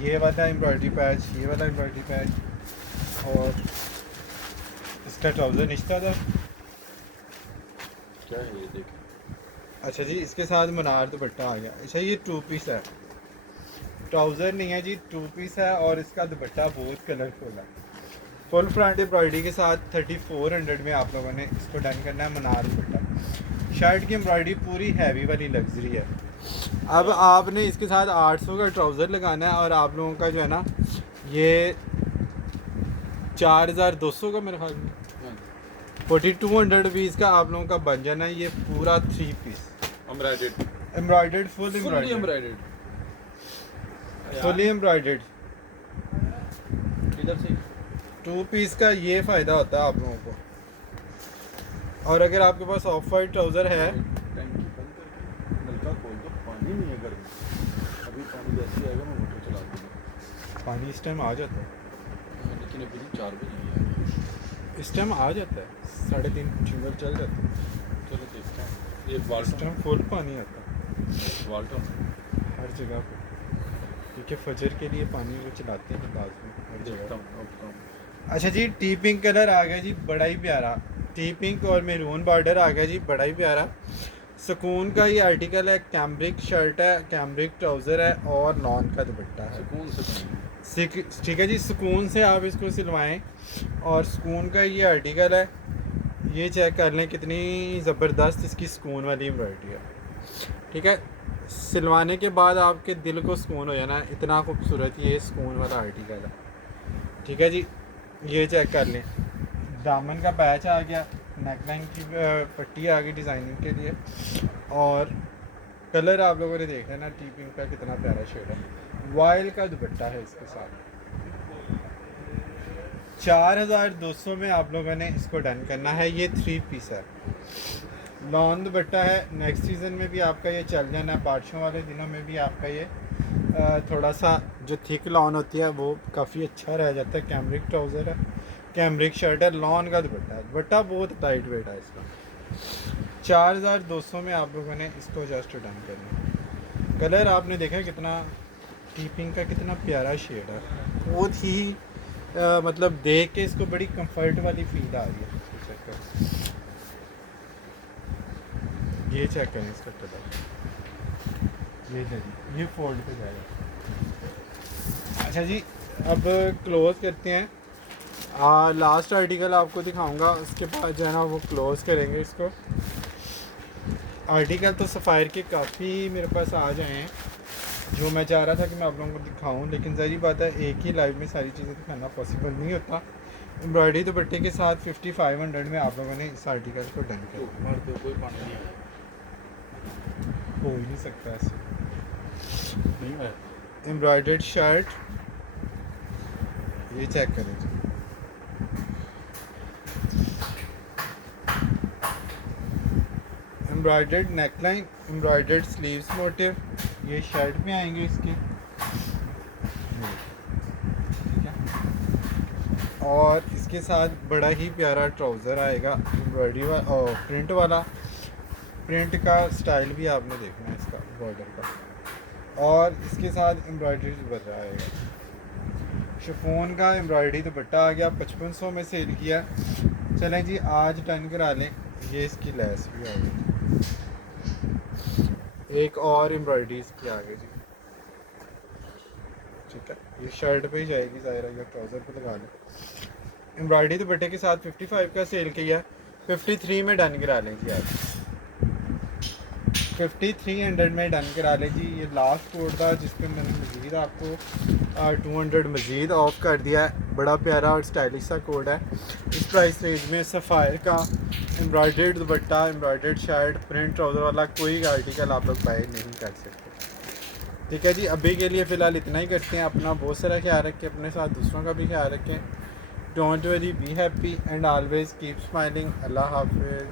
ये वाला एम्ब्रॉयडरी पैच, ये वाला एम्ब्रॉयडरी पैच और इसका ट्राउज़र निश्ता था। क्या है ये देखें। अच्छा जी, इसके साथ मनार दुपट्टा आ गया। अच्छा ये 2 पीस है, ट्राउज़र नहीं है जी, 2 पीस है और इसका दुपट्टा बहुत कलरफुल है। फुल फ्रंट एम्ब्रॉयडरी के साथ 3400 में आप लोगों ने इसको डन करना है। मनार दुपट्टा, शर्ट की एम्ब्रॉयडरी पूरी हैवी वाली लग्जरी है। अब आपने इसके साथ 800 का ट्राउज़र लगाना है और आप लोगों का जो है ना ये 4200 का मेरे ख्याल में 4200 रुपीज़ का आप लोगों का बन जाना है ये पूरा 3 piece embroidered, full embroidered, fully embroidered इधर से 2 पीस का ये फ़ायदा होता है आप लोगों को। और अगर आपके पास ऑफ वाइट ट्राउज़र है, टैंकी बंद करके नलका खोल दो। पानी नहीं है घर में, अभी पानी जैसे ही आएगा मैं मोटर चला दूँगा। पानी इस टाइम आ जाता है, लेकिन अभी 4 बजे ही है। इस टाइम आ जाता है 3:30 ट्यूबवेल चल जाता है। चलो देखते हैं। ये इस वाल्टन टाइम फुल पानी आता है हर जगह पे, क्योंकि फजर के लिए पानी वो चलाते हैं लाजमी हर देखता जगह। हूँ अब काम। अच्छा जी, टी पिंक कलर आ गया जी, बड़ा ही प्यारा। टी पिंक और मैरून बॉर्डर आ गया जी, बड़ा ही प्यारा। सुकून का ये आर्टिकल है, कैम्ब्रिक शर्ट है, कैम्ब्रिक ट्राउज़र है और लॉन का दुपट्टा है। सुकून से ठीक है जी, सुकून से आप इसको सिलवाएं और सुकून का ये आर्टिकल है। ये चेक कर लें कितनी ज़बरदस्त इसकी सुकून वाली एम्ब्रॉयडरी है। ठीक है, सिलवाने के बाद आपके दिल को सुकून हो जाना, इतना खूबसूरत ये सुकून वाला आर्टिकल है। ठीक है जी, ये चेक कर लें। दामन का पैच आ गया, नेकलाइन की पट्टी आ गई डिज़ाइनिंग के लिए और कलर आप लोगों ने देखा है ना टी पिंक का कितना प्यारा शेड है। वाइल का दुपट्टा है इसके साथ। 4200 में आप लोगों ने इसको डन करना है। ये 3 पीस है, लॉन दुपट्टा है। नेक्स्ट सीज़न में भी आपका ये चल जाना है, बारिशों वाले दिनों में भी आपका ये थोड़ा सा जो थिक लॉन होती है वो काफ़ी अच्छा रह जाता है। कैम्ब्रिक ट्राउज़र है, कैम्ब्रिक शर्ट है, लॉन का दुपट्टा है। दुपट्टा बहुत लाइट वेट है इसका। 4200 में आप लोगों ने इसको जस्ट डन करना है। कलर आपने देखा कितना टी पिंक का कितना प्यारा शेड है, बहुत ही मतलब देख के इसको बड़ी कंफर्ट वाली फील आ रही है। इसको चेक करें, ये चेक करें इसका कलर, ये ये फोल्ड पे जाएगा। अच्छा जी, अब क्लोज करते हैं। लास्ट आर्टिकल आपको दिखाऊंगा, उसके बाद जो है ना वो क्लोज करेंगे इसको। आर्टिकल तो सफ़ायर के काफ़ी मेरे पास आ जाए हैं जो मैं चाह रहा था कि मैं आप लोगों को दिखाऊं, लेकिन ज़ाहिर बात है एक ही लाइव में सारी चीज़ें दिखाना पॉसिबल नहीं होता। एम्ब्रॉयडरी दुपट्टे के साथ 5500 में आप लोगों ने इस आर्टिकल को डन किया। मार दो, कोई पानी नहीं है। हो ही नहीं सकता ऐसे। नहीं है। एम्ब्रॉयडर्ड शर्ट, ये चेक करें जी, embroidered neckline, embroidered sleeves motif, ये शर्ट में आएंगे इसके। ठीक है, और इसके साथ बड़ा ही प्यारा ट्राउज़र आएगा एम्ब्रॉयडरी वाला और प्रिंट वाला। प्रिंट का स्टाइल भी आपने देखना है इसका बॉर्डर का, और इसके साथ एम्ब्रॉयडरी दुपट्टा आएगा। शिफॉन का एम्ब्रॉयडरी दुपट्टा आ गया, 5500 में सेल किया। चलें जी, आज डन करा लें। ये इसकी लेस भी आ गई, एक और एम्ब्रॉयडरी इसकी आ गई जी। ठीक है, ये शर्ट पे ही जाएगी ज़ाहिर है, या ट्राउज़र पे लगा लें। एम्ब्रॉयडरी दुपट्टे के साथ 55 का सेल किया, 53 में डन करा लें जी। आज 5300 में डन करा लें जी। ये लास्ट कोड था जिस पर मैंने मज़ीद आपको 200 मज़ीद ऑफ कर दिया है। बड़ा प्यारा और स्टाइलिश सा कोड है। इस प्राइस रेंज में सफ़ायर का एम्ब्रॉयडर्ड दुपट्टा, एम्ब्रॉयडर्ड शर्ट, प्रिंट ट्राउज़र वाला कोई आर्टिकल आप लोग बाय नहीं कर सकते। ठीक है जी, अभी के लिए फ़िलहाल इतना ही करते हैं। अपना बहुत सारा ख्याल रखें, अपने साथ दूसरों का भी ख्याल रखें। Don't worry, be happy and always keep smiling. अल्लाह हाफिज़।